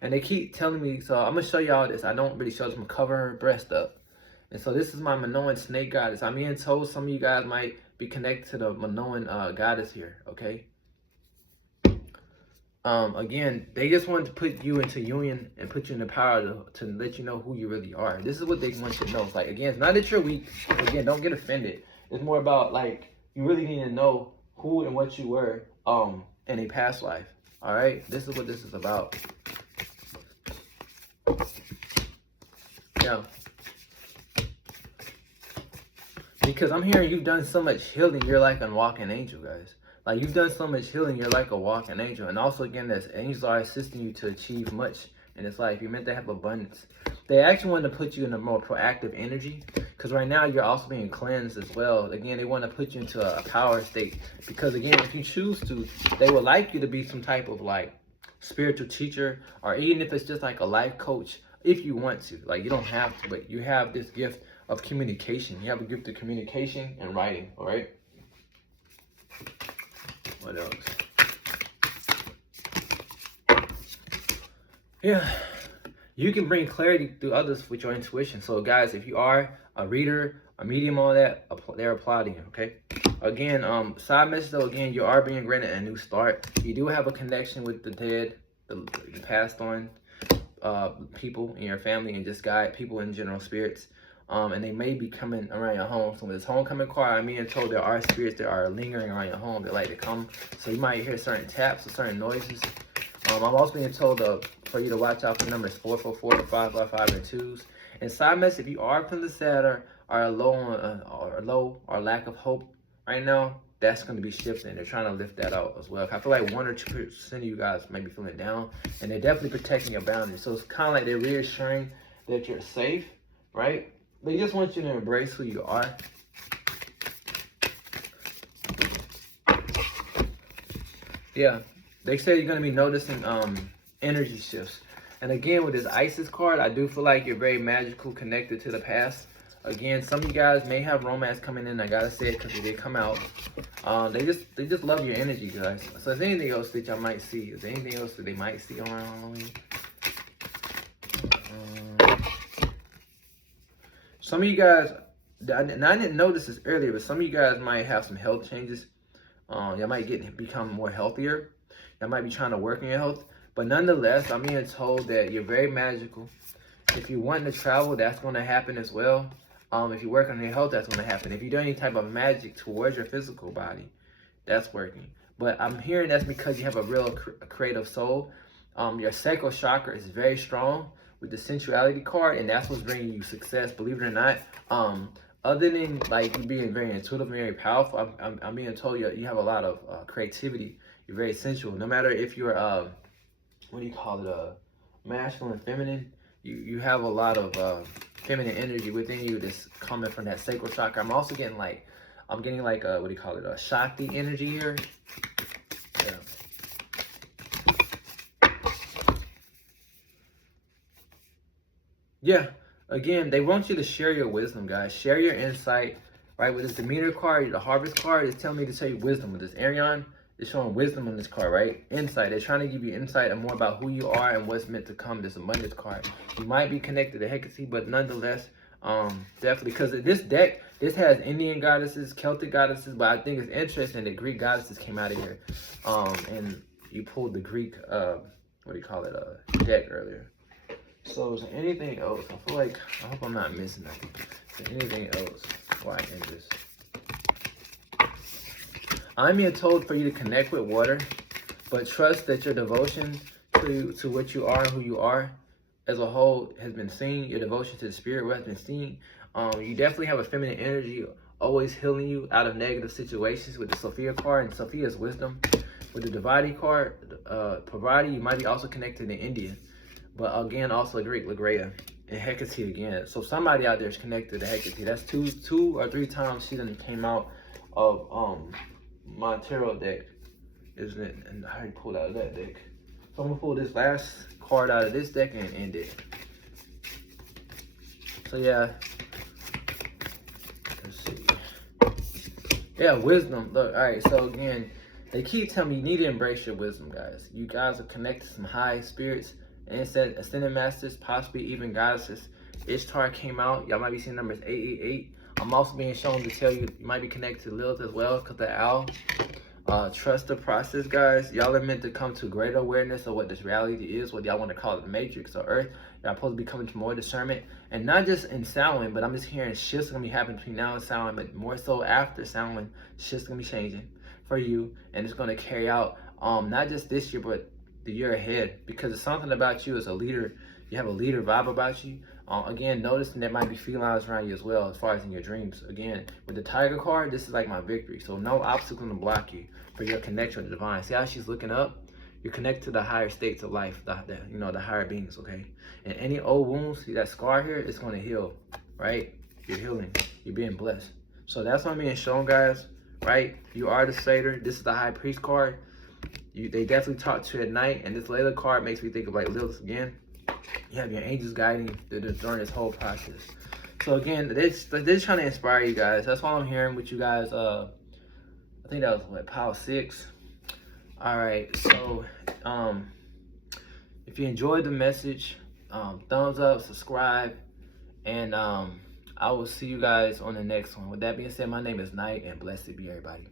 And they keep telling me, so I'm gonna show y'all this. I don't really show this. I'm gonna cover her breast up. And so this is my Minoan snake goddess. I'm being told some of you guys might be connected to the Minoan goddess here, okay? Again, they just want to put you into union and put you in the power to let you know who you really are. This is what they want you to know. It's like, again, it's not that you're weak. Again, don't get offended. It's more about, like, you really need to know who and what you were in a past life. All right? This is what this is about. Yeah. Because I'm hearing you've done so much healing, you're like a walking angel, guys. Like, you've done so much healing, you're like a walking angel. And also, again, that angels are assisting you to achieve much in this life. You're meant to have abundance. They actually want to put you in a more proactive energy, because right now you're also being cleansed as well. Again, they want to put you into a power state, because, again, if you choose to, they would like you to be some type of, like, spiritual teacher, or even if it's just like a life coach, if you want to. Like, you don't have to, but you have this gift of communication. You have a gift of communication and writing, all right? What else? Yeah, you can bring clarity through others with your intuition. So guys, if you are a reader, a medium, all that, they're applauding you, okay? Again, side message though, again, you are being granted a new start. You do have a connection with the dead, the passed on people in your family, and just guide people in general, spirits. And they may be coming around your home. So with this homecoming card, I'm being told there are spirits that are lingering around your home. They like to come. So you might hear certain taps or certain noises. I'm also being told for you to watch out for numbers 444, 555, and 2s. And side message, if you are feeling sad or low or lack of hope right now, that's going to be shifting. They're trying to lift that out as well. I feel like 1 or 2% of you guys may be feeling down, and they're definitely protecting your boundaries. So it's kind of like they're reassuring that you're safe, right? They just want you to embrace who you are. Yeah, they say you're going to be noticing energy shifts. And again, with this Isis card, I do feel like you're very magical, connected to the past. Again, some of you guys may have romance coming in. I gotta say it because it did come out. They just love your energy, guys. So is there anything else that y'all might see? Is there anything else that they might see around Halloween? Some of you guys, and I didn't notice this earlier, but some of you guys might have some health changes. Y'all might become more healthier. Y'all might be trying to work on your health. But nonetheless, I'm being told that you're very magical. If you want to travel, that's going to happen as well. If you work on your health, that's going to happen. If you do any type of magic towards your physical body, that's working. But I'm hearing that's because you have a real creative soul. Your sacral chakra is very strong with the sensuality card, and that's what's bringing you success, believe it or not. Other than like you being very intuitive, very powerful, I'm being told you have a lot of creativity. You're very sensual. No matter if you're what do you call it, masculine, feminine, you have a lot of feminine energy within you that's coming from that sacral chakra. I'm also getting like, what do you call it, a Shakti energy here. Yeah. Yeah, again, they want you to share your wisdom, guys. Share your insight, right? With this Demeter card, the Harvest card, it's telling me to tell you wisdom. With this Arion, It's showing wisdom on this card, right? Insight. They're trying to give you insight and more about who you are and what's meant to come. This abundance card. You might be connected to Hecate, but nonetheless, definitely, because this deck, this has Indian goddesses, Celtic goddesses, but I think it's interesting that Greek goddesses came out of here. And you pulled the Greek, what do you call it, deck earlier. So is there anything else? I feel like, I hope I'm not missing nothing. Is there anything else before I end this? I'm being told for you to connect with water, but trust that your devotion to what you are and who you are as a whole has been seen. Your devotion to the spirit has been seen. You definitely have a feminine energy always healing you out of negative situations with the Sophia card and Sophia's wisdom. With the Divide card, Pravati, you might be also connected to India. But again, also Greek, Lagreia, and Hecate again. So somebody out there is connected to Hecate. That's two or three times she done came out of my tarot deck, isn't it? And I already pulled out of that deck. So I'm gonna pull this last card out of this deck and end it. So yeah, let's see. Yeah, wisdom. Look, all right. So again, they keep telling me you need to embrace your wisdom, guys. You guys are connected to some high spirits and ascended masters, possibly even goddesses. Ishtar came out. Y'all might be seeing numbers 888. I'm also being shown to tell you you might be connected to Lilith as well, because the owl. Trust the process, guys. Y'all are meant to come to greater awareness of what this reality is, what y'all want to call it, the matrix or earth. Y'all supposed to be coming to more discernment, and not just in Samhain, but I'm just hearing shifts gonna be happening between now and Samhain, but more so after Samhain, shifts gonna be changing for you, and it's gonna carry out not just this year, but the year ahead, because it's something about you as a leader. You have a leader vibe about you. Again, noticing there might be felines around you as well, as far as in your dreams. Again, with the Tiger card, this is like my victory. So no obstacle to block you for your connection with the divine. See how she's looking up? You're connected to the higher states of life, the higher beings, okay? And any old wounds, see that scar here, it's going to heal, right? You're healing. You're being blessed. So that's what I'm being shown, guys, right? You are the Satyr. This is the High Priest card. They definitely talk to you at night. And this later card makes me think of like Lilith again. You have your angels guiding you during this whole process. So again, they're trying to inspire you guys. That's all I'm hearing with you guys. I think that was what, Pile 6. All right, so if you enjoyed the message, thumbs up, subscribe, and I will see you guys on the next one. With that being said, my name is Knight, and blessed be everybody.